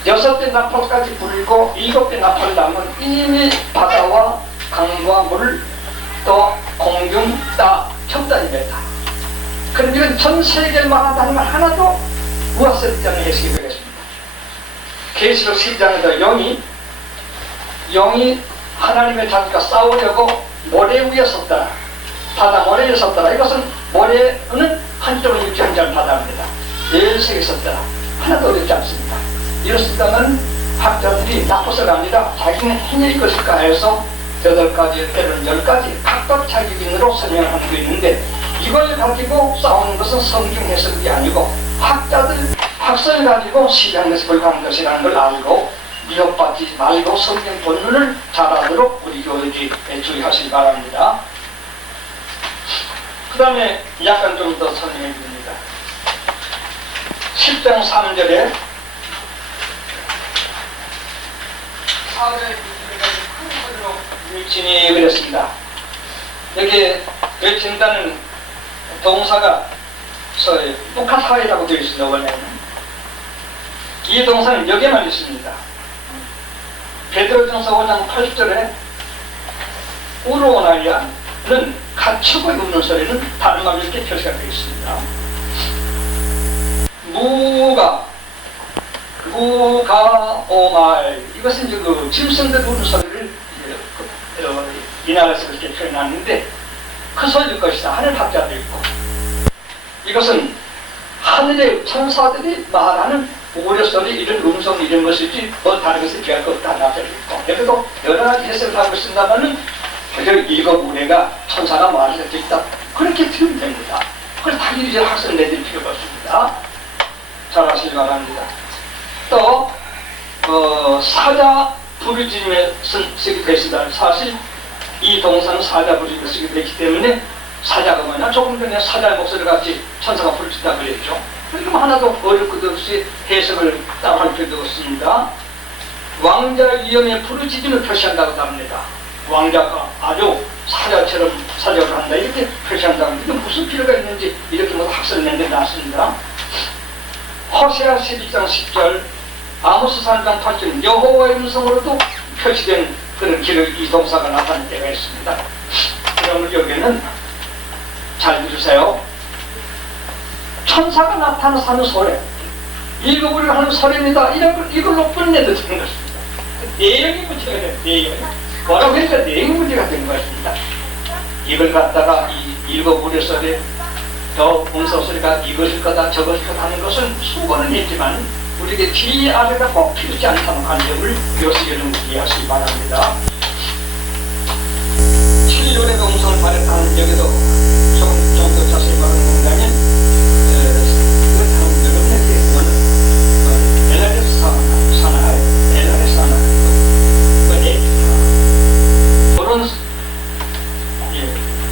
6대 나팔까지 불고 7대 나팔을 나면 이미 바다와 강과 물, 또 공중, 땅, 첨단입니다. 그럼 이건 전 세계를 말한다는 말 하나도 무학설지 않는 해석이 되겠습니다. 계시록 10장에서 영이 하나님의 자녀가 싸우려고 모래 위에 섰더라. 바다 모래 위에 섰더라. 이것은 모래는 한쪽은 육지 한쪽은 바다입니다. 13개 섰더라. 하나도 어렵지 않습니다. 이렇습니다는 학자들이 나쁘서가 아니라 자기는 해낼 것일까 해서 8가지 때로는 10가지 각각 자기 기준으로 설명하는 게 있는데 이걸 가지고 싸우는 것은 성경 해석이 아니고 학자들 학설을 가지고 시장에서 불가한 것이라는 걸 알고 미혹받지 말고 성경 본문을 잘 알도록 우리 교회들이 주의하시기 바랍니다. 그 다음에 약간 좀 더 설명해 줍니다. 10장 3절에 사자의 구슬을 큰 소리로 외치니 그랬습니다. 여기 외친다는 동사가 부카사이라고 되어 있습니다. 원래는 이 동사는 여기에만 있습니다. 베드로전서 5장 80절에 우로나이아는 가축을 우는 소리는 다른 말로 이렇게 표시가 되어 있습니다. 무가오말, 이것은 이제 그 짐승들 우는 소리를 이 나라에서 이렇게 표현하는데 그 소리일 것이다 하는 학자도 있고, 이것은 하늘의 천사들이 말하는 우려소리, 이런 음성, 이런 것이지 뭐 다른 것을 비할 것 없다 하는 학자도 있고, 여기도 여러 가지 해석을 하고 있습니다만은 그저 일곱 우레가 천사가 말할 수 있다, 그렇게 들으면 됩니다. 그걸 당연히 이제 학생을 내릴 필요가 없습니다. 잘 아시기 바랍니다. 또 사자 부르짖음에 쓰기도 했습니다. 사실 이 동사는 사자 부르짖음에 쓰기도 했기 때문에 사자가 뭐냐, 조금 전에 사자의 목소리 같이 천사가 부르짖다 그랬죠. 그러니까 하나도 어릴 것 없이 해석을 따로할 필요도 없습니다. 왕자 위엄의 부르짖음을 표시한다고 합니다. 왕자가 아주 사자처럼 사자를 한다 이렇게 표시한다고 합니다. 무슨 필요가 있는지 이렇게 모두 학설을 낸데 나왔습니다. 호세아 12장 10절, 아모스 3장 8절, 여호와의 음성으로도 표시된 그런 기록, 이 동사가 나타날 때가 있습니다. 그러면 여기는 잘 들으세요. 천사가 나타나서 하는 소리, 일곱을 하는 소리입니다. 이걸로 끝내도 되는 것입니다. 내용이 문제가 돼요. 내용이. 뭐라고 하니까 내용이 문제가 되는 것입니다. 이걸 갖다가 이 일곱 우리 소리, 더 음성 소리가 이것일 거다 저것일 거다 하는 것은 수고는 했지만 우리에게 뒤 아래가 꼭 필요치 않다는 관점을 여기서 여러분 이해하시기 바랍니다. 7월에 음성을 발휘하는 여기도 좀 더 자세히 말하는 건가면 여러분에게 보면 LRS 산하에 LRS 산하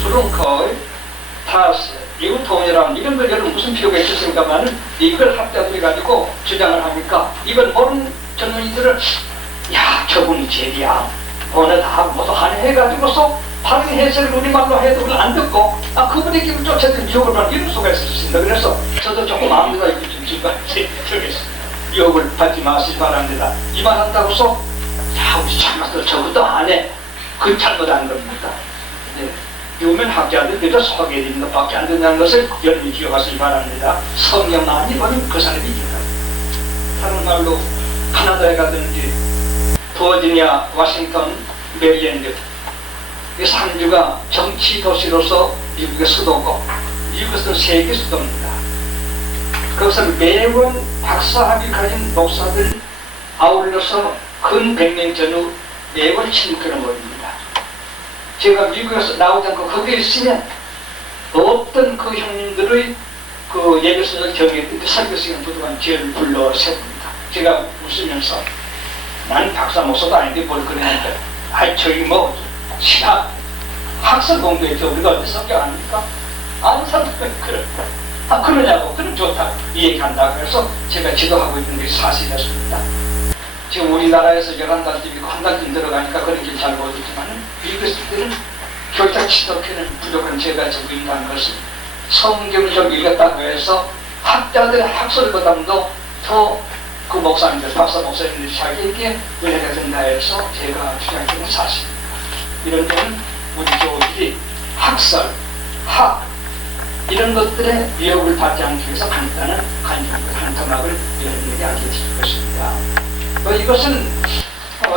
브론커의 타스 이웃 통일함, 이런 걸 여러분 무슨 필요가 있었습니까만은 이걸 학자들이 가지고 주장을 하니까 이걸 모르는 젊은이들은 야 저분이 제리야 오늘 다 모두 한해가지고서 다른 해설을 우리말로 해도 그걸 안 듣고 그분의 기분 쫓아든 유혹을 받는 이런 수가 있었습니다. 그래서 저도 조금 마음에다 이렇게 좀 주겠습니다. 유혹을 받지 마시기 바랍니다. 이 말 한다고서 야 우리 참았어 저것도 안 해, 그건 잘못한 겁니다. 네. 유명 학자들 그저 소개해드리는 것밖에 안 된다는 것을 여러분이 기억하시기 바랍니다. 성경만 입으면 그 사람이 이겨요. 다른 말로 캐나다에 가든지 버지니아, 워싱턴, 메리랜드 이 3주가 정치 도시로서 미국의 수도고 이것은 세계 수도입니다. 그것을 매번 박사학위 가진 목사들 아울러서 근 100년 전후 매번 치는 그런 모입니다. 제가 미국에서 나오지 않고 거기에 있으면 어떤 그 형님들의 그 예배선을 정했던 그 설교 시간 부족한 죄를 불러 세웁니다. 제가 웃으면서 나는 박사 목사도 아닌데 뭘 그러는데 저기 뭐 신학 학사 공부했죠. 우리가 어디 성경 아닙니까? 아는 사람들은 그래. 그러냐고. 그럼 좋다. 이 얘기한다. 그래서 제가 지도하고 있는 게 사실이었습니다. 지금 우리나라에서 11달쯤 있고 한 달쯤 들어가니까 그런 길 잘 모르겠지만 미국에서는 교장 지도표는 부족한 제가 적고 있다는 것은 성경을 좀 읽었다고 해서 학자들의 학설보다도 더 그 목사님들, 박사 목사님들이 자기에게 은혜가 된다 해서 제가 주장하는 사실입니다. 이런 데는 우리 교우들이 학설, 학 이런 것들에 위협을 받지 않기 위해서 간단한 간통학을 여러분에게 알려드릴 것입니다. 이것은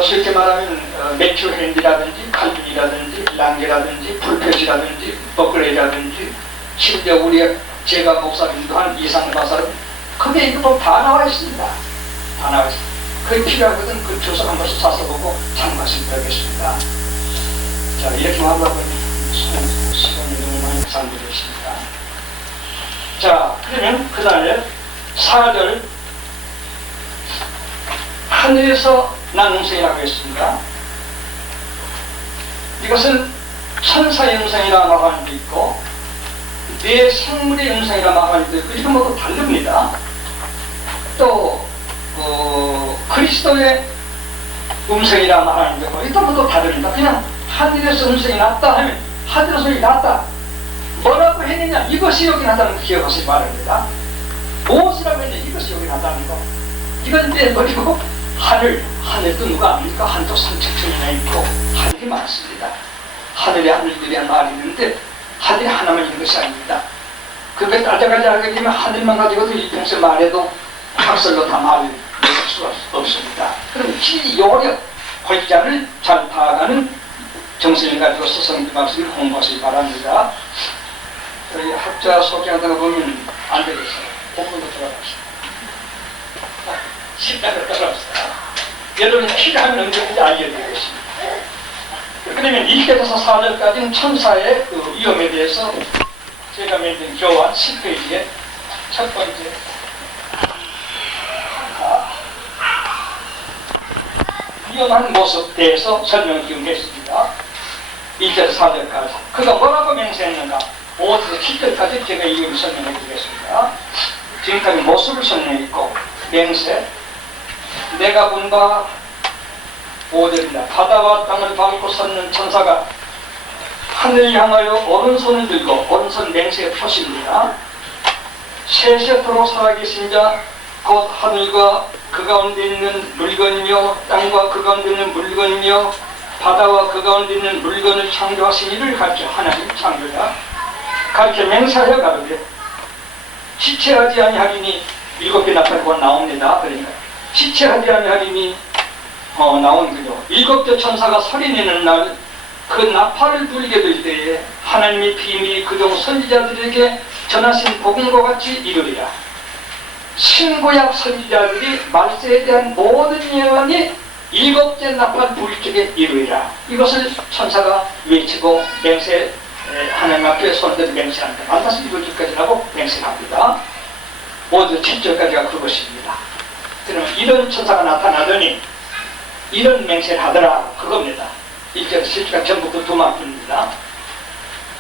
쉽게 말하면 매튜 핸디라든지 칼빈이라든지 랑게라든지 불표시라든지 버클레이라든지 심지어 우리 제가 목사님도 한 이상 박사는 그게 이거 다 나와 있습니다. 다 나와 있습니다. 그게 필요하거든 그 주석 한 번씩 사서 보고 참고하시면 되겠습니다. 자 이렇게 하다 보니 시간이 너무 많이 상기되십니다. 자 그러면 그 다음에 4절 하늘에서 난 음성이라고 했습니다. 이것은 천사의 음성이라 말하는 게 있고 내 생물의 음성이라 말하는 게 있고 이건 모두 다릅니다. 또 그리스도의 음성이라 말하는 게 이건 모두 다릅니다. 그냥 하늘에서 음성이 났다 하면 하늘에서 소리 났다 뭐라고 했느냐 이것이 여기 났다는 거 기억하시기 바랍니다. 무엇이라고 했느냐 이것이 여기 났다는 거 이건 빼버리고 하늘도 누가 압니까? 한도 3,000천이나 있고 하늘이 많습니다. 하늘에 하늘들이 말이 있는데 하늘이 하나만 있는 것이 아닙니다. 그렇게 따져가지 하게 되면 하늘만 가지고도 일평생 말해도 학설로 다 말을 할 수가 없습니다. 그럼 이 요령, 골자를 잘 파악하는 정신을 가지고 스승님 말씀을 공부하시기 바랍니다. 저희 학자 소개하다가 보면 안 되겠어요. 본문도 들어갑시다. 십자가 따라합시다. 여러분 필요한 언제든지 알려드리겠습니다. 그러면 1절에서 4절까지는 천사의 그 위험에 대해서 제가 만든 교환 10페이지에 첫 번째 위험한 모습에 대해서 설명을 기울였습니다. 1절에서 4절까지 그가 뭐라고 맹세했는가 5절에서 7절까지 제가 이유를 설명해 드리겠습니다. 지금까지 모습을 설명했고 맹세 내가 본 바 5절입니다. 바다와 땅을 밟고 섰는 천사가 하늘을 향하여 오른손을 들고 오른손 맹세의 표시입니다. 세세토록 살아계신 자 곧 하늘과 그 가운데 있는 물건이며 땅과 그 가운데 있는 물건이며 바다와 그 가운데 있는 물건을 창조하신 이를 가르쳐 하나님 창조자 가르쳐 맹세하여 가르되 지체하지 아니하리니 7개 나타나고 나옵니다. 그러니까 지체하지 아니하리니 나온 거죠. 7개 천사가 소리내는 날 그 나팔을 불게 될 때에 하나님의 비밀이 그종 선지자들에게 전하신 복음과 같이 이루리라. 신구약 선지자들이 말세에 대한 모든 예언이 7째 나팔 불 적에 이루리라. 이것을 천사가 외치고 맹세 하나님 앞에 손들어 맹세한다. 반드시 이루어질까지라고 맹세합니다. 5절 7절까지가 그것입니다. 그러면 이런 천사가 나타나더니 이런 맹세를 하더라 그겁니다. 1절 7절까지 전부 그 두 마디입니다.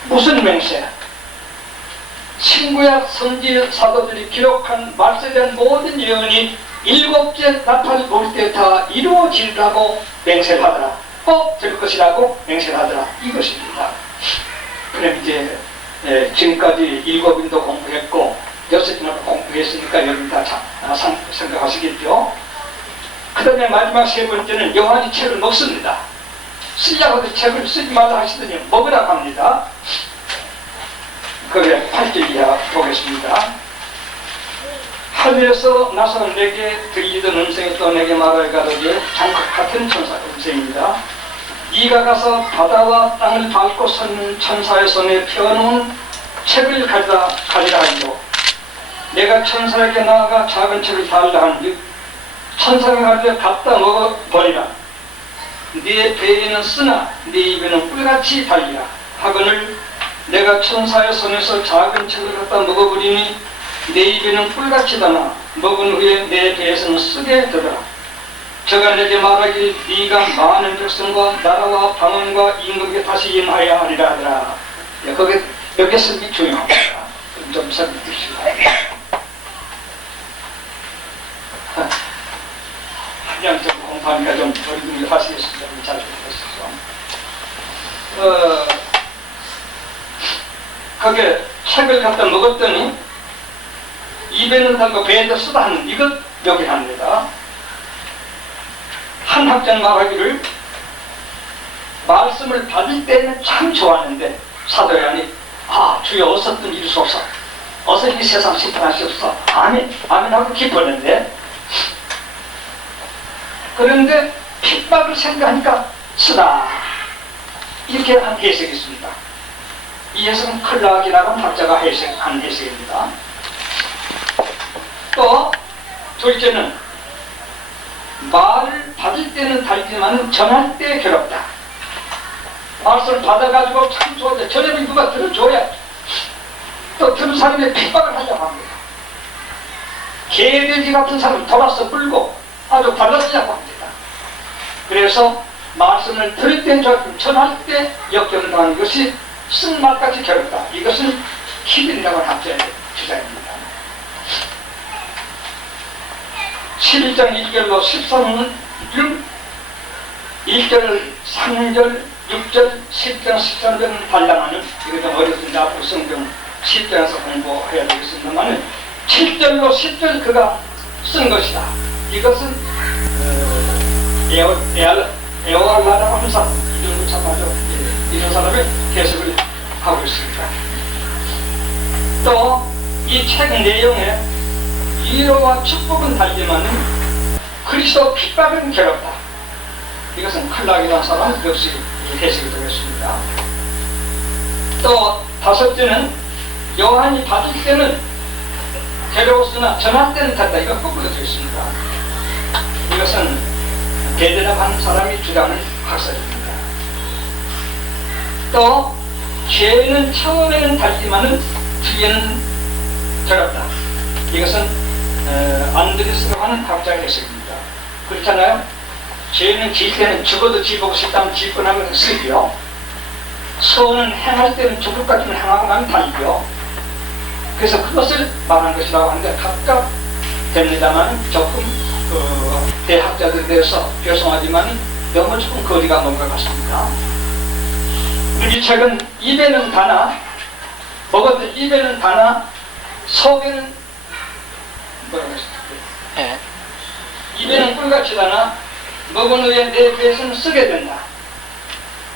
무슨 맹세? 신구약 선지 사도들이 기록한 말세에 대한 모든 예언이 7째 나팔 볼 때 다 이루어지라고 맹세를 하더라. 꼭 될 것이라고 맹세를 하더라. 이것입니다. 그럼 이제 지금까지 7인도 공부했고 6인도 공부했으니까 여러분 다 생각하시겠죠? 그 다음에 마지막 세 번째는 요한이 책을 먹습니다. 쓰려고 책을 쓰지 말라 하시더니 먹으라고 합니다. 그래 8절 이하 보겠습니다. 하늘에서 나서 내게 들리던 음성이 또 내게 말할 가로되 장각 같은 천사 음성입니다. 이가 가서 바다와 땅을 밟고 섰는 천사의 손에 펴놓은 책을 가리라 하리로 내가 천사에게 나아가 작은 책을 달라 한즉 천사가 가리되 갖다 먹어버리라. 네 배에는 쓰나 네 입에는 꿀같이 달리라 하거늘 내가 천사의 손에서 작은 책을 갖다 먹어버리니 내 입에는 꿀같이 다나 먹은 후에 내 배에서는 쓰게 되더라. 저가 내게 말하기를 네가 많은 백성과 나라와 방언과 임금에게 다시 임하여야 하리라 하더라. 거기 여기서 중요합니다. 좀 설명드리시고 그냥 좀 공부하니까 좀 어리둥절 하시겠습니다. 잘 들으셨죠? 거기에 책을 갖다 먹었더니 입에는 담고 배에도 쓰다 하는 이것 여기 합니다. 한 학자는 말하기를 말씀을 받을 때는 참 좋았는데 사도 요한이 주여 어서 좀 이루소서 어서 이 세상 심판하시옵소서 아멘 아멘 하고 기뻤는데 그런데 핍박을 생각하니까 쓰다 이렇게 한 해석이 있습니다. 이 해석은 클락이라는 학자가 한 해석입니다. 또 둘째는 말을 받을 때는 달지만 전할 때 괴롭다. 말씀을 받아가지고 참 좋은데 저녁에 누가 들어줘야 또 들은 사람의 핍박을 하려고 합니다. 개돼지 같은 사람을 돌아서 물고 아주 달라지려고 합니다. 그래서 말씀을 들을 땐 좋고 전할 때 역경을 당하는 것이 쓴말까지 괴롭다. 이것은 히든이라고 하는 학자의 주장입니다. 11장 1절로 13절 1절, 3절, 6절, 10장, 13절은 달랑하는 이거 좀 어렵습니다. 앞으로 성경 10장에서 공부해야 되겠습니다만 7절로 10절 그가 쓴 것이다. 이것은 에오알라라고 하는 사람, 이름을 참 맞아. 이런 사람의 해석을 하고 있습니다. 또 이 책 내용에 위로와 축복은 달지만은 그리스도 핍박은 괴롭다. 이것은 칼락이라는 사람 역시 해석이 되겠습니다. 또 다섯째는 요한이 받을 때는 괴로웠으나 전할 때는 달다. 이거 거꾸로 되어 있습니다. 이것은 베드라라는 사람이 주장하는 학설입니다. 또 죄는 처음에는 달지만은 뒤에는 괴롭다. 이것은 안드레스라고 하는 학자의 해석입니다. 그렇잖아요. 죄는 질 때는 죽어도 지보고 싶다면 짓고 나면 쓰고요. 선은 행할 때는 죽을 까지는 행하고 나면 달고요. 그래서 그것을 말한 것이라고 하는데 각각 됩니다만 조금 대학자들에 대해서 죄송하지만 너무 조금 거리가 먼 것 같습니다. 이 책은 입에는 다나 먹었던 입에는 다나 속에는 뭐라고 했습니까? 입에는 꿀같이 다나 먹은 후에 내 배에서는 쓰게 된다.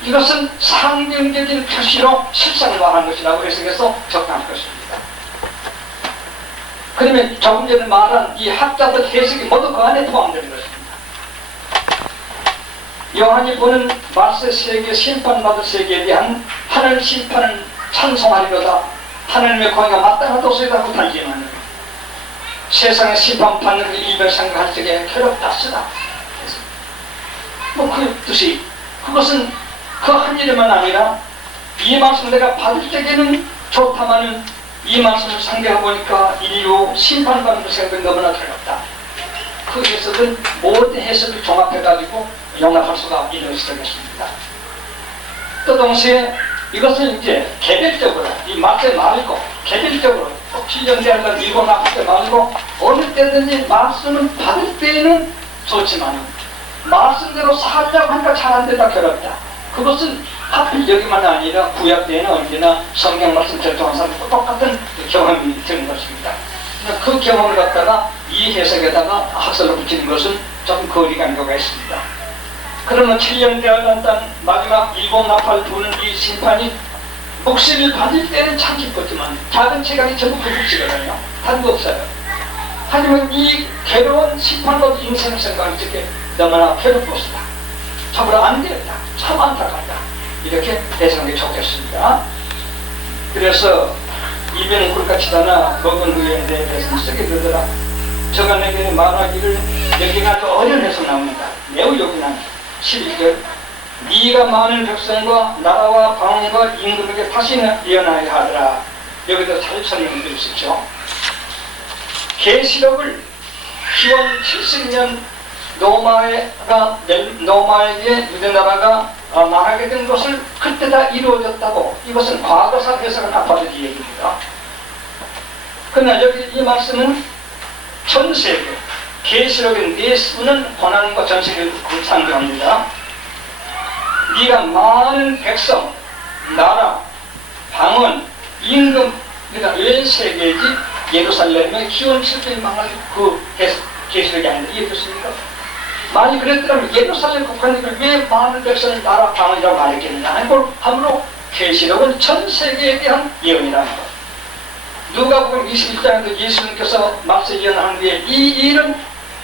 이것은 상징적인 표시로 실상을 말한 것이라고 해석해서 적당할 것입니다. 그러면 조금 전에 말한 이 학자들 해석이 모두 그 안에 포함되는 것입니다. 요한이 보는 말세 세계, 심판받을 세계에 대한 하늘 심판은 찬송하리로다. 하나님의 공의가 마땅하도소이라고 달지만 세상에 심판받는 그 이별 생각할 적에 괴롭다 쓰다. 그 뜻이 그것은 그 한 일에만 아니라 이 말씀을 내가 받을 적에는 좋다마는 이 말씀을 상대하고 보니까 인류 심판받는 생각이 너무나 괴롭다. 그 해석은 모든 해석을 종합해가지고 용납할 수가 있는 것이겠습니다. 또 동시에 이것은 이제 개별적으로 이 말세 말고 개별적으로 꼭 7년 대학을 읽고 나쁠 때 말고 어느 때든지 말씀을 받을 때에는 좋지만 말씀대로 살려고 하니까 잘 안 된다 괴롭다. 그것은 하필 여기만 아니라 구약 때에는 언제나 성경 말씀 결정한 사람과 똑같은 경험이 되는 것입니다. 그 경험을 갖다가 이 해석에다가 학설로 붙이는 것은 조금 거리가 있는 경우가 있습니다. 그러면 7년 대학을 딴 마지막 일곱 나팔 부는 이 심판이 몫을 받을 때는 참 기뻤지만 작은 체감이 전부 불붙이거든요. 다른 거 없어요. 하지만 이 괴로운 심판과 인생 생각이 이렇게 너무나 괴롭습니다. 참으로 안 되었다. 참 안타깝다. 이렇게 해석이 좋겠습니다. 그래서 입에는 꿀같이 다나 먹은 후에 내 배에서 쓰게 되더라. 저가 내게 말하기를 여기가 아주 어려운 해석 나옵니다. 매우 요긴한 11절 네가 많은 백성과 나라와 방언과 임금에게 다시 예언하여 하더라. 여기서 잘 설명해 드릴 수 있죠. 계시록을 기원 70년 노마에게 유대나라가 망하게 된 것을 그때 다 이루어졌다고 이것은 과거사 해석을 아파도 얘기입니다. 그러나 여기 이 말씀은 전 세계 계시록의 내수는 권한과 전 세계를 상징합니다. 네가 많은 백성, 나라, 방언, 임금 그러니까 온 세계이지 예루살렘의 기원 7일 망할 그 계시록이 아닌데 이해됐습니까? 만약 그랬더라면 예루살렘 국한국을 왜 많은 백성을 나라 방언이라고 말했겠느냐 함으로 계시록은 전 세계에 대한 예언이라는 것. 누가복음 21장에도 예수님께서 말세 예언하는 뒤에 이 일은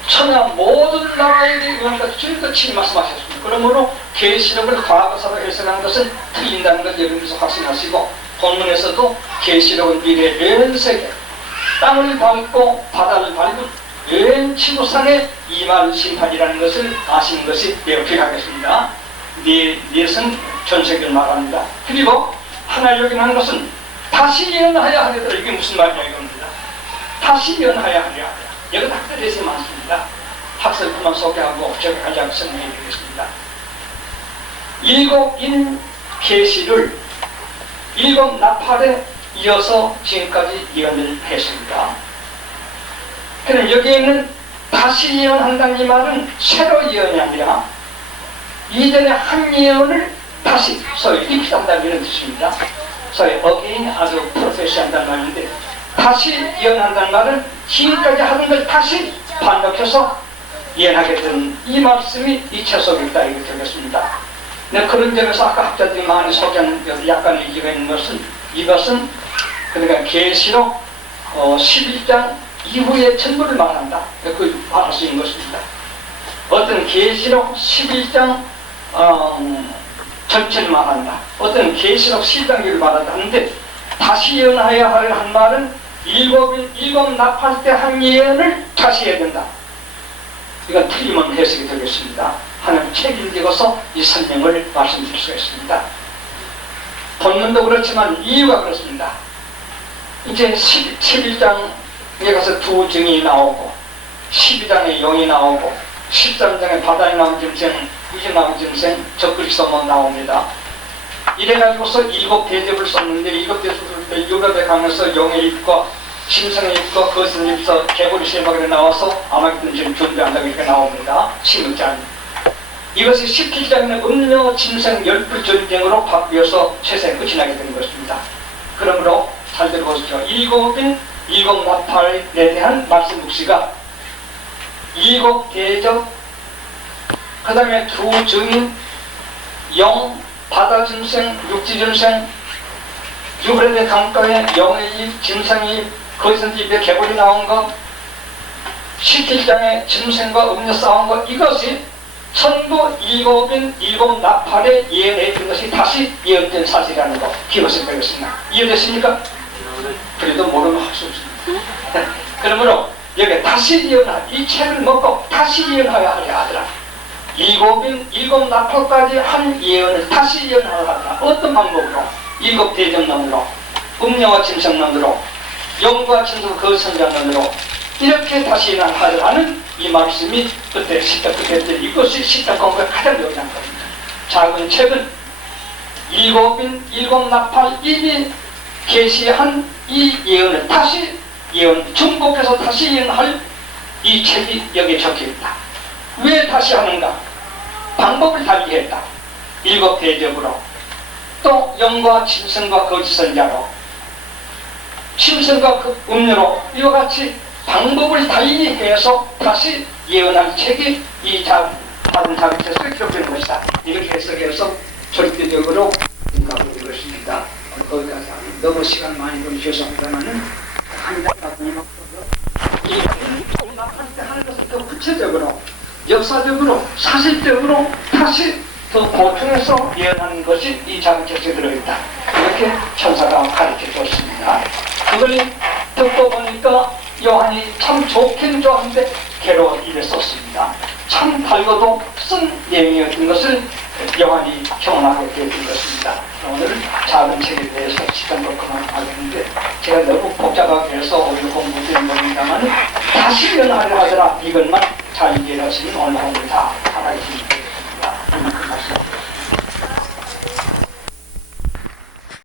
천하 모든 나라에 대해 예언과 주님같이 말씀하셨습니다. 그러므로 계시록을 과거사로 해석하는 것은 틀린다는 걸 여러분께서 확신하시고 본문에서도 계시록은 미래 전 세계 땅을 밟고 바다를 밟은 연 지구상의 이말 심판이라는 것을 아시는 것이 매우 필요하겠습니다. 넷은 전 세계를 말합니다. 그리고 하나 요긴한 것은 다시 예언하여 하려더라. 이게 무슨 말이냐 이겁니다. 다시 예언하여 하려. 여기 학설에서 많습니다. 학설 그만 소개하고 제가 가장 설명해 드리겠습니다. 일곱 인 계시를 일곱 나팔에 이어서 지금까지 예언을 했습니다. 그럼 여기에는 다시 예언한다는 이 말은 새로 예언이 아니라 이전에 한 예언을 다시 소위 리피트한다는 이런 뜻입니다. 소위 again 아주 프로페시 한다는 말인데 다시 예언한다는 말은 지금까지 하던 걸 다시 반복해서 예언하게 된 이 말씀이 이 책 속에 있다 이렇게 되겠습니다. 네, 그런 점에서 아까 학자들이 많이 소개한 약간의 얘기가 있는 것은 이것은 그러니까 계시록 11장 이후의 전부를 말한다. 그 말할 수 있는 것입니다. 어떤 계시록 11장 전체를 말한다. 어떤 계시록 12장을 말한다 하는데 다시 예언하여야 할 말은 일곱 납할 때 한 예언을 다시 해야 된다. 이건 틀림없는 해석이 되겠습니다. 하나님 책임지고서 이 설명을 말씀드릴 수가 있습니다. 본문도 그렇지만 이유가 그렇습니다. 이제 11장에 가서 두 증이 나오고 12장에 영이 나오고 13장에 바다에 나온 짐승, 물에 나온 짐승, 적그리스도 나옵니다. 이래가지고서 일곱 대접을 썼는데 일곱 대접을 쓸 때 유럽에 가면서 영의 입과 짐승의 입과 거슬의 입서 개구리 세마리가 나와서 아마겟돈 준비한다고 이렇게 나옵니다. 16장. 이것이 17장의 음료 짐승 열불 전쟁으로 바뀌어서 세상에 끝이 나게 된 것입니다. 그러므로 잘 들어보십시오. 일곱 나팔에 대한 말씀 묵시가 일곱 대접, 그 다음에 두 증인, 영, 바다 짐승, 육지 짐승, 유브라데 강가에 영의 입, 짐승의 입, 거기서 입에 개불이 나온 것, 17장에 짐승과 음료 싸운 것, 이것이 전부 일곱 나팔에 예언했던 것이 다시 예언된 사실이라는 거 기억하시면 되겠습니다. 이해됐습니까? 그래도 모르면 할 수 없습니다. 그러므로 여기 다시 예언할, 이 책을 먹고 다시 예언하여야 하더라. 일곱 나팔까지 한 예언을 다시 예언하여야 하더라. 어떤 방법으로? 일곱 대접론으로, 음료와 짐승론으로, 영과 짐승 그 선자론으로 이렇게 다시 예언하라는 이 말씀이 그때 십자 끝에 이것이 십자 공부의 가장 중요한 겁니다. 작은 책은 일곱 나팔 이미 계시한 이 예언을 다시 중복해서 다시 예언할 이 책이 여기에 적혀있다. 왜 다시 하는가? 방법을 달리했다. 일곱 대접으로, 또 영과 짐승과 거짓 선자로, 짐승과 그 음료로, 이와 같이 방법을 달리해서 다시 예언한 책이 이 받은 작은 책에 기록되는 것이다. 이렇게 해석해서 절대적으로 생각하고 있는 것입니다. 거기까지 너무 시간 많이 걸리셔서 합니다만은 한자가 이 나팔 때 하는 것은 더 구체적으로, 역사적으로, 사실적으로 다시 더 보충해서 예언하는 것이 이 작은 책에 들어있다. 이렇게 천사가 가르쳐 줬습니다. 그걸 듣고 보니까 요한이 참 좋긴 좋았는데 괴로워 입에 썼습니다. 참 달고도 쓴 내용이었던 것을 요한이 경험하게 되었던 것입니다. 오늘 작은 책에 대해서 시간도 그만하겠는데 제가 너무 복잡하게 해서 오늘 공부되는 겁니다만 다시 연하려 하더라. 이것만 잘 이해하시면 오늘 공부 다 하겠습니다.